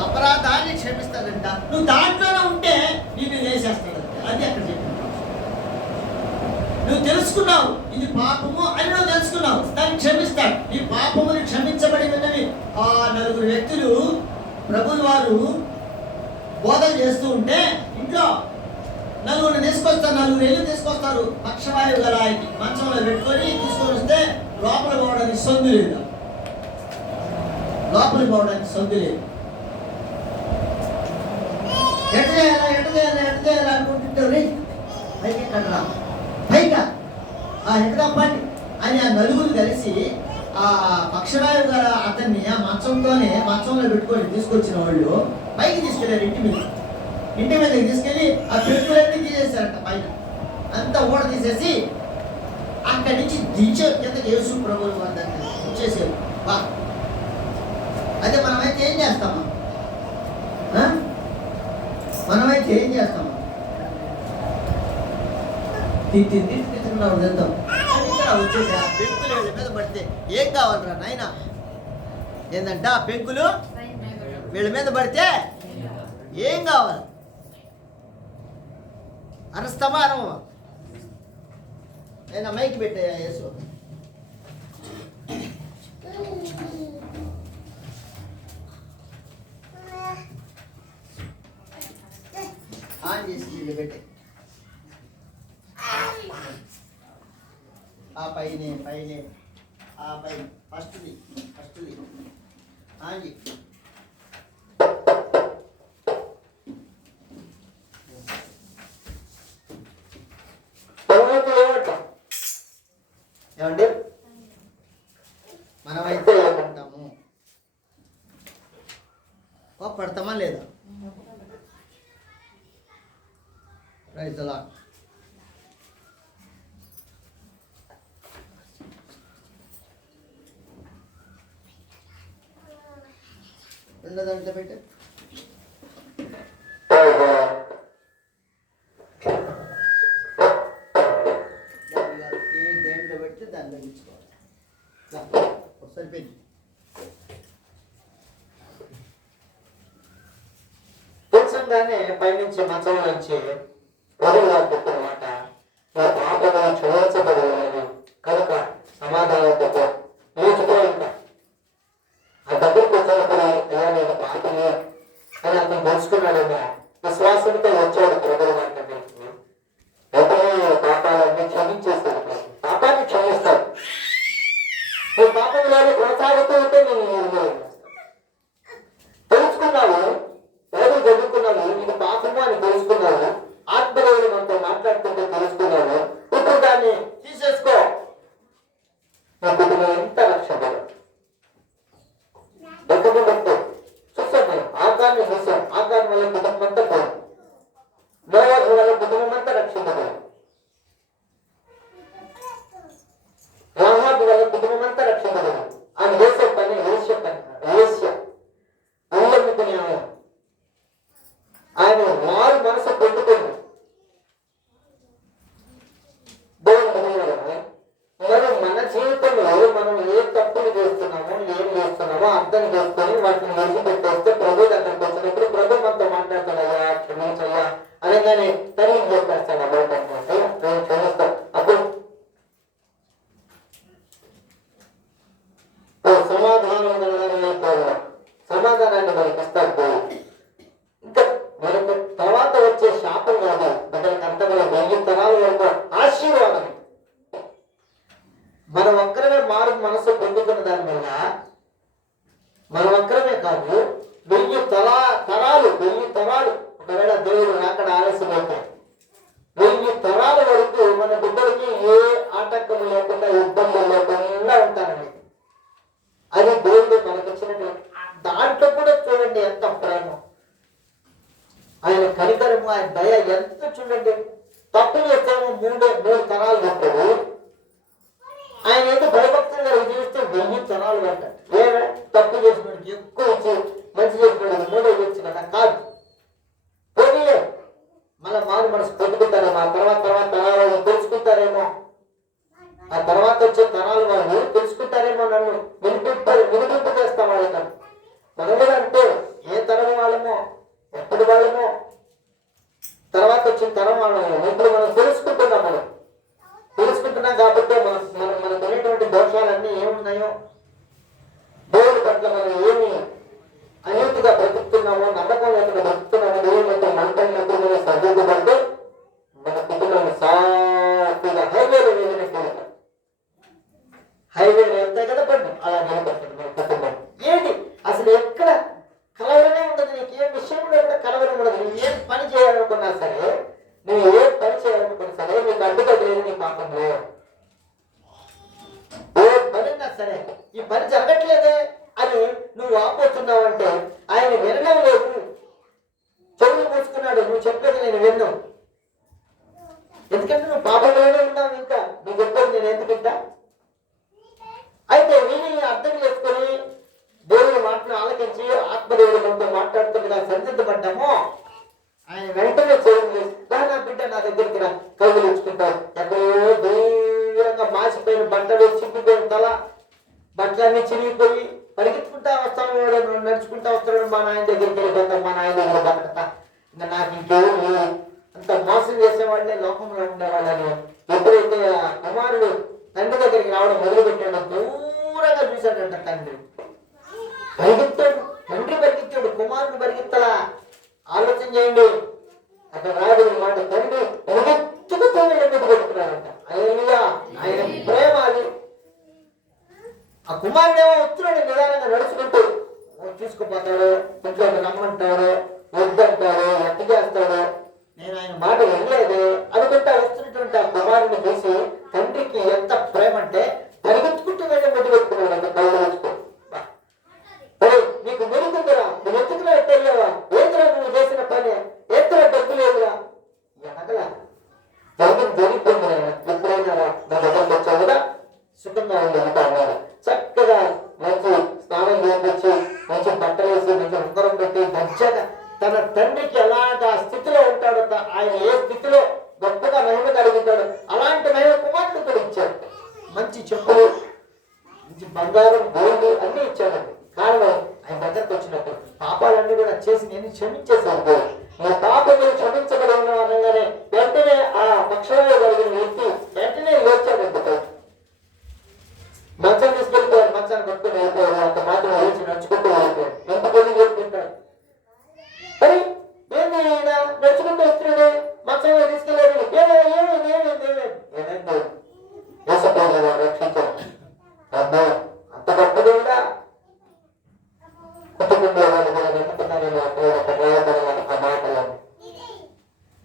అపరాధాన్ని క్షమిస్తాడంట. నువ్వు దాంట్లోనే ఉంటే నిన్ను వేసేస్తాడంట. అది అక్కడ చెప్పిన. నువ్వు తెలుసుకున్నావు ఇది పాపము అని, నువ్వు తెలుసుకున్నావు, దాన్ని క్షమిస్తాడు. ఈ పాపముని క్షమించబడి ఉన్నవి. ఆ 4 వ్యక్తులు ప్రభువుల వారు బోధన చేస్తూ ఉంటే ఇంట్లో 4 తీసుకొస్తారు, 4 ఏళ్ళు తీసుకొస్తారు. పక్షవాయువు గల ఆయనకి మంచంలో పెట్టుకొని తీసుకొని వస్తే లోపల పోవడానికి సొందు లేదు. లోపలికి పోవడానికి సొందు లేదు. ఎట చేయాలా అనుకుంటుంటే పైకి కట్టరా, పైగా ఎక్కడ పని అని ఆ 4 కలిసి ఆ పక్షవాయువు గల అతన్ని ఆ మంచంలో పెట్టుకొని తీసుకొచ్చిన వాళ్ళు పైకి తీసుకెళ్ళారు. ఇంటి మీదకి తీసుకెళ్ళి ఆ పెట్టులన్నీ తీసేశారంట. పైన అంతా ఊడ తీసేసి అక్కడి నుంచి దించారు కిందకి. యేసు ప్రభువుల వారి దగ్గర దించేసారు. బా, అదే మనమైతే ఏం చేస్తామా? మనమైతే ఏం చేస్తామా? తిట్టుకున్నావు వెళ్తాం. వచ్చేసి ఆ పెంకులు వీళ్ళ మీద పడితే ఏం కావాలరా నాయన? ఏంటంటే ఆ పెంకులు వీళ్ళ మీద పడితే ఏం కావాలి? అరుస్తామా అరవమా? నేను మైకి పెట్టాయా యేసు? ఆన్ చేసి వీళ్ళు పెట్టే ఆ పైన ఆ పైన ఫస్ట్ది ఆన్ చేయి. ఏమండి? మనమైతే ఏమంటాము? కోపడతామా లేదా? Praise the lord. రెండోదంటే పెట్టే దేంట్లో పెడితే దాంట్లో ఇచ్చుకోవాలి. సరిపోయింది. తెలిసంగానే పైనుంచి మంచం నుంచి వరువుగా చెప్పినమాట, నా పాపలను క్షమించబడలేదు కనుక సమాధానంతో నేర్చుకో. ఇంకా ఆ దగ్గరికి వచ్చినప్పుడు ఎలా నేను పాపని అని అతను తెలుసుకున్నాడేమో. విశ్వాసంతో వచ్చాడు ప్రభువు మాట తెలిసి వెంటనే పాపాలన్నీ క్షమించేస్తాడు. పాపాన్ని క్షమిస్తాడు. నువ్వు పాపంలోనే కొనసాగుతూ ఉంటే నేను తెలుసుకున్నావు, బైబిల్ చదువుకున్నావు, ఇది పాపము అని తెలుసుకున్నావు, ఆత్మదేవుడు మనతో మాట్లాడుతుంటే తెలుసుకున్నావు. ఇప్పుడు దాన్ని తీసేసుకో. నా కుటుంబం ఎంత రక్షణ ఎక్కడ చూసాం. మనం ఆకాన్ని చూసాం. ఆకారం వల్ల కుటుంబం అంతా పోయింది. నోవాహు వల్ల కుటుంబం అంతా రక్షించబడింది. రాహాబు వల్ల కుటుంబం అంతా రక్షించబడింది. ఆమె వేసే పని వేశ్య ఉల్లముకుని ఆయన వారు మనసు పొందుతుంది. మనం మన జీవితంలో మనం ఏ తప్పులు చేస్తున్నామో ఏం చేస్తున్నామో అర్థం చేసుకొని వాటిని విడిచిపెట్టేస్తే ప్రభు దగ్గరికి వచ్చినప్పుడు ప్రభు మనతో మాట్లాడతాడు. అయ్యా క్షమించయ్యా అనగానే తల్లి చెప్పేస్తాడు. అబౌట్ నేను క్షమిస్తాను. అప్పుడు సమాధానాన్ని మనకి ఇస్తాడు. ఇంకా మనకు తర్వాత వచ్చే శాపం కాదు, మనకి అంతమైన 1000 తరాల వరకు ఆశీర్వాదం. మనం ఒక్కరమే మారు మనసు పొందుతున్న దాని వల్ల మనం ఒక్కరమే కాదు 1000 తరాలు ఒకవేళ దేవుడు అక్కడ ఆలస్యమైతే 1000 తరాల వరకు మన బిడ్డలకి ఏ ఆటంకం లేకుండా ఇబ్బందులు లేకుండా ఉంటారండి. అది దేవుడు మనకు వచ్చినటువంటి దాంట్లో కూడా చూడండి ఎంత ప్రేమ, ఆయన కనికరము, ఆయన దయ ఎంత చూడండి. తప్పు చేస్తాము 3 తరాలు పెట్టాడు. ఆయన ఏదో భయభక్తులుగా జీవిస్తే 1000 తరాలు పెట్టాడు. ఏమే తప్పు చేసినోడికి ఎక్కువ ఇచ్చి మంచి చేసినోడికి 3 ఇవ్వచ్చు కదా? కాదు. పోనీలే మళ్ళీ మారు మనసు పొందుకుంటారేమో. ఆ తర్వాత తరాలు తెలుసుకుంటారేమో. ఆ తర్వాత వచ్చే తరాలు వాళ్ళు తెలుసుకుంటారేమో. నన్ను వినిపింపు చేస్తాం వాళ్ళకి. మనం కూడా అంటే ఏ తరం వాళ్ళమో ఎప్పటి వాళ్ళమో తర్వాత వచ్చిన తరం వాళ్ళము ఇప్పుడు మనం తెలుసుకుంటున్నాం కాబట్టి మనకు ఉన్నటువంటి దోషాలన్నీ ఏమున్నాయో, దేవుడి పట్ల మనం ఏమి అన్నిటిగా బ్రతుకుతున్నామో, నమ్మకం లేకుండా బ్రతుకుతున్నామో, దేవుడితో మంటైనప్పుడు మనం సర్దిద్దుకుంటే మన కుటుంబం సాఫీగా హైవేలు వెళ్తాయి కదా బండి, అలా నిలబడుతుంది మన కుటుంబం. ఏంటి అసలు ఎక్కడ కలవరమే ఉండదు. నీకు ఏ విషయంలో కూడా కలవరం ఉండదు. నువ్వు ఏం పని చేయాలనుకున్నా సరే, నీకు అడ్డుగా లేదు నీ పాపంలో. ఏ పని ఉన్నా సరే ఈ పని జరగట్లేదే అని నువ్వు ఆపోతున్నావు అంటే ఆయన వినడం లేదు. చెవులు మూసుకున్నాడు, నువ్వు చెప్పేది నేను విన్ను. ఎందుకంటే నువ్వు పాపంలోనే ఉన్నావు. ఇంకా నువ్వు చెప్పేది నేను ఎందుకు వింటా? అయితే విని అర్థం చేసుకొని దేవుని మాటను ఆలకించి ఆత్మదేవుడు మనతో మాట్లాడుతుండగా సరిదిద్దబడ్డామో ఆయన వెంటనే చేయండి. నా బిడ్డ నా దగ్గరికి రా, కౌగులు ఇచ్చుకుంటావు. ఎక్కడో దూరంగా మాసిపోయిన బట్టలు, చిప్పిపోయిన తల, బట్టలన్నీ చిరిగిపోయి పరిగెత్తుకుంటా వస్తాను, నడుచుకుంటా వస్తాడు. మా నాయన దగ్గరికి వెళ్ళిపోతాం, మా నాయన దగ్గర బతకతా. ఇంకా నాకు ఇంకేం అంత మోసం చేసేవాళ్ళే లోకంలో ఉండేవాళ్ళని ఎప్పుడైతే కుమారుడు తండ్రి దగ్గరికి రావడం మొదలుపెట్టాడు, దూరంగా చూశాడంట తండ్రి. పరిగెత్తాడు, తండ్రి పరిగెత్తాడు, కుమారుడు పరిగెత్తలా. ఆలోచన చేయండి. అక్కడ రాదు మాట, తండ్రి పరిగెత్తుకుతో ఎందుకు పెట్టుకున్నాడంట. ఆయన ప్రేమ అది. ఆ కుమారుడేమో వస్తున్నాడు, నిదానంగా నడుచుకుంటూ తీసుకుపోతాడు, ఇంట్లో రమ్మంటాడు, వద్దంటాడు, ఎట్ట చేస్తాడు, నేను ఆయన మాట వినలేదు అనుకుంటా వస్తున్నటువంటి ఆ కుమారుని చూసి తండ్రికి ఎంత ప్రేమ అంటే పరిగెత్తుకుంటూ వెళ్ళి ముద్దు పెట్టుకున్నాడు అంత కళ్ళు వేసుకో. మరి నీకు మెరుగుతుందిరా, నువ్వు ఎందుకులా ఎట్టయ్యావా, ఏంద్రా నువ్వు చేసిన పని, ఏంద్రా డబ్బు లేదురా అనగలా. జరిగిపోయింది. ఎప్పుడైనా నా దగ్గరకు వచ్చావు కదా సుఖంగా ఉంది అంట అన్నారు. చక్కగా మంచి స్నానం చేయించి మంచి బట్టలు వేసి మంచి ఉంగరం పెట్టి మంచిగా తన తండ్రికి ఎలాంటి స్థితిలో ఉంటాడో, ఆయన ఏ స్థితిలో గొప్పగా మహిమ కలిగి ఉంటాడు అలాంటి మహిమ కుమారుడు కూడా ఇచ్చాడు. మంచి చెప్పులు, మంచి బంగారం, గోల్డ్ అన్ని ఇచ్చాడండి. కారణం ఆయన దగ్గరకు వచ్చినప్పుడు పాపాలన్నీ కూడా చేసి నేను క్షమించేశాను. నా పాపములు క్షమించబడి ఉన్న అనగానే వెంటనే ఆ పక్షంలో కలిగిన వ్యక్తి వెంటనే లేచాడండి. మంచాన్ని తీసుకెళ్ళిపోయారు, మంచాన్ని పట్టుకుని వెళ్ళిపోయారు. అంత మాత్రం లేచి నడుచుకుంటూ వెళ్ళిపోయారు. ఎంత పొంది చెప్పుకుంటాడు. మరి ఏంది ఆయన నడుచుకుంటూ వస్తున్నాడే, మంచంలో తీసుకెళ్ళారు. ఏమైంది రక్షించారు. అబ్బా అంత గొప్ప దేవుడా, కుటుంబంలో వాళ్ళు కూడా నమ్ముతున్నారని ఆ మాటలను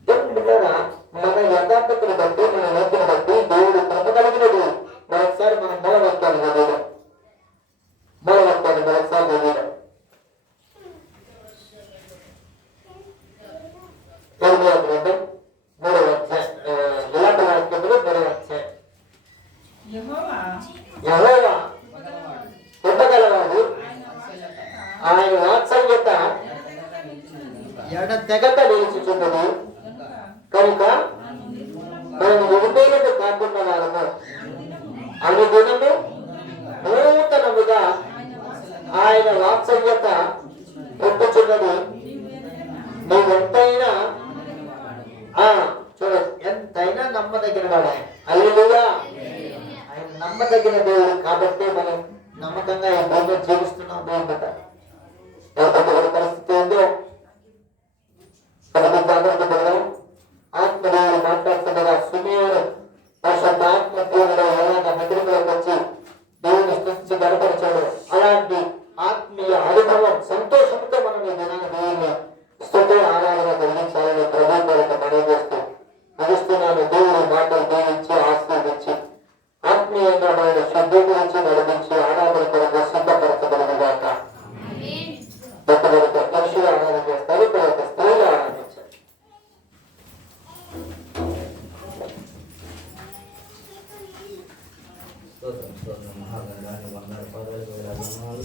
దేవుడు మన యథార్థతను బట్టి మన నేతను బట్టి దేవుడు కృప కలిగినది. మరొకసారి మనం మొదలెట్టాలి చదివిన మరొకసారి చదివిన యెహోవా కృపగలవాడు, ఆయన వాత్సల్యత ఎడతెగక నిలుచుచున్నది కనుక మనం నిరుపేదకు కాకుండా వారము అనుదినము నూతనముగా ఆయన వాత్సల్యత ఒప్పుచున్నది. నువ్వెంతైనా చూడండి, ఎంతైనా నమ్మదగిన వాడు ఆయన. హల్లెలూయా. ఆయన నమ్మదగిన దేవుడు కాబట్టి మనం నమ్మకంగా ఈ భూమిలో జీవిస్తున్నాం. దేవుడు పరిస్థితి ఏందో ఆత్మదేవుడు మాట్లాడుతుండగా సుమేరు ఆత్మపూర్ణుడు ఎలాగా మందిరంలోకి వచ్చి దేవుని స్తుతించి గణపరిచాడు. అలాంటి ఆత్మీయ అనుభవం సంతోషంతో మనం ఈ దినాన్ని దేవుని స్తుతి ఆరాధన కలిగించాలని ప్రభు కొరకు మనవి చేస్తూ ముగిస్తున్నాను. దేవుడు మాటలు దీవించి ఆశీర్వించి ఆత్మీయంగా మనల్ని శుద్ధీకరించి నడిపించి ఆరాధన కొరకు సిద్ధపరచబడినగాక. పక్షులు ఆరాధన చేస్తారు, తర్వాత స్త్రీలు ఆరాధించారు. స్తోత్రం స్తోత్రం మహాగణాన్ని వందల పదవి వేల వందనాలు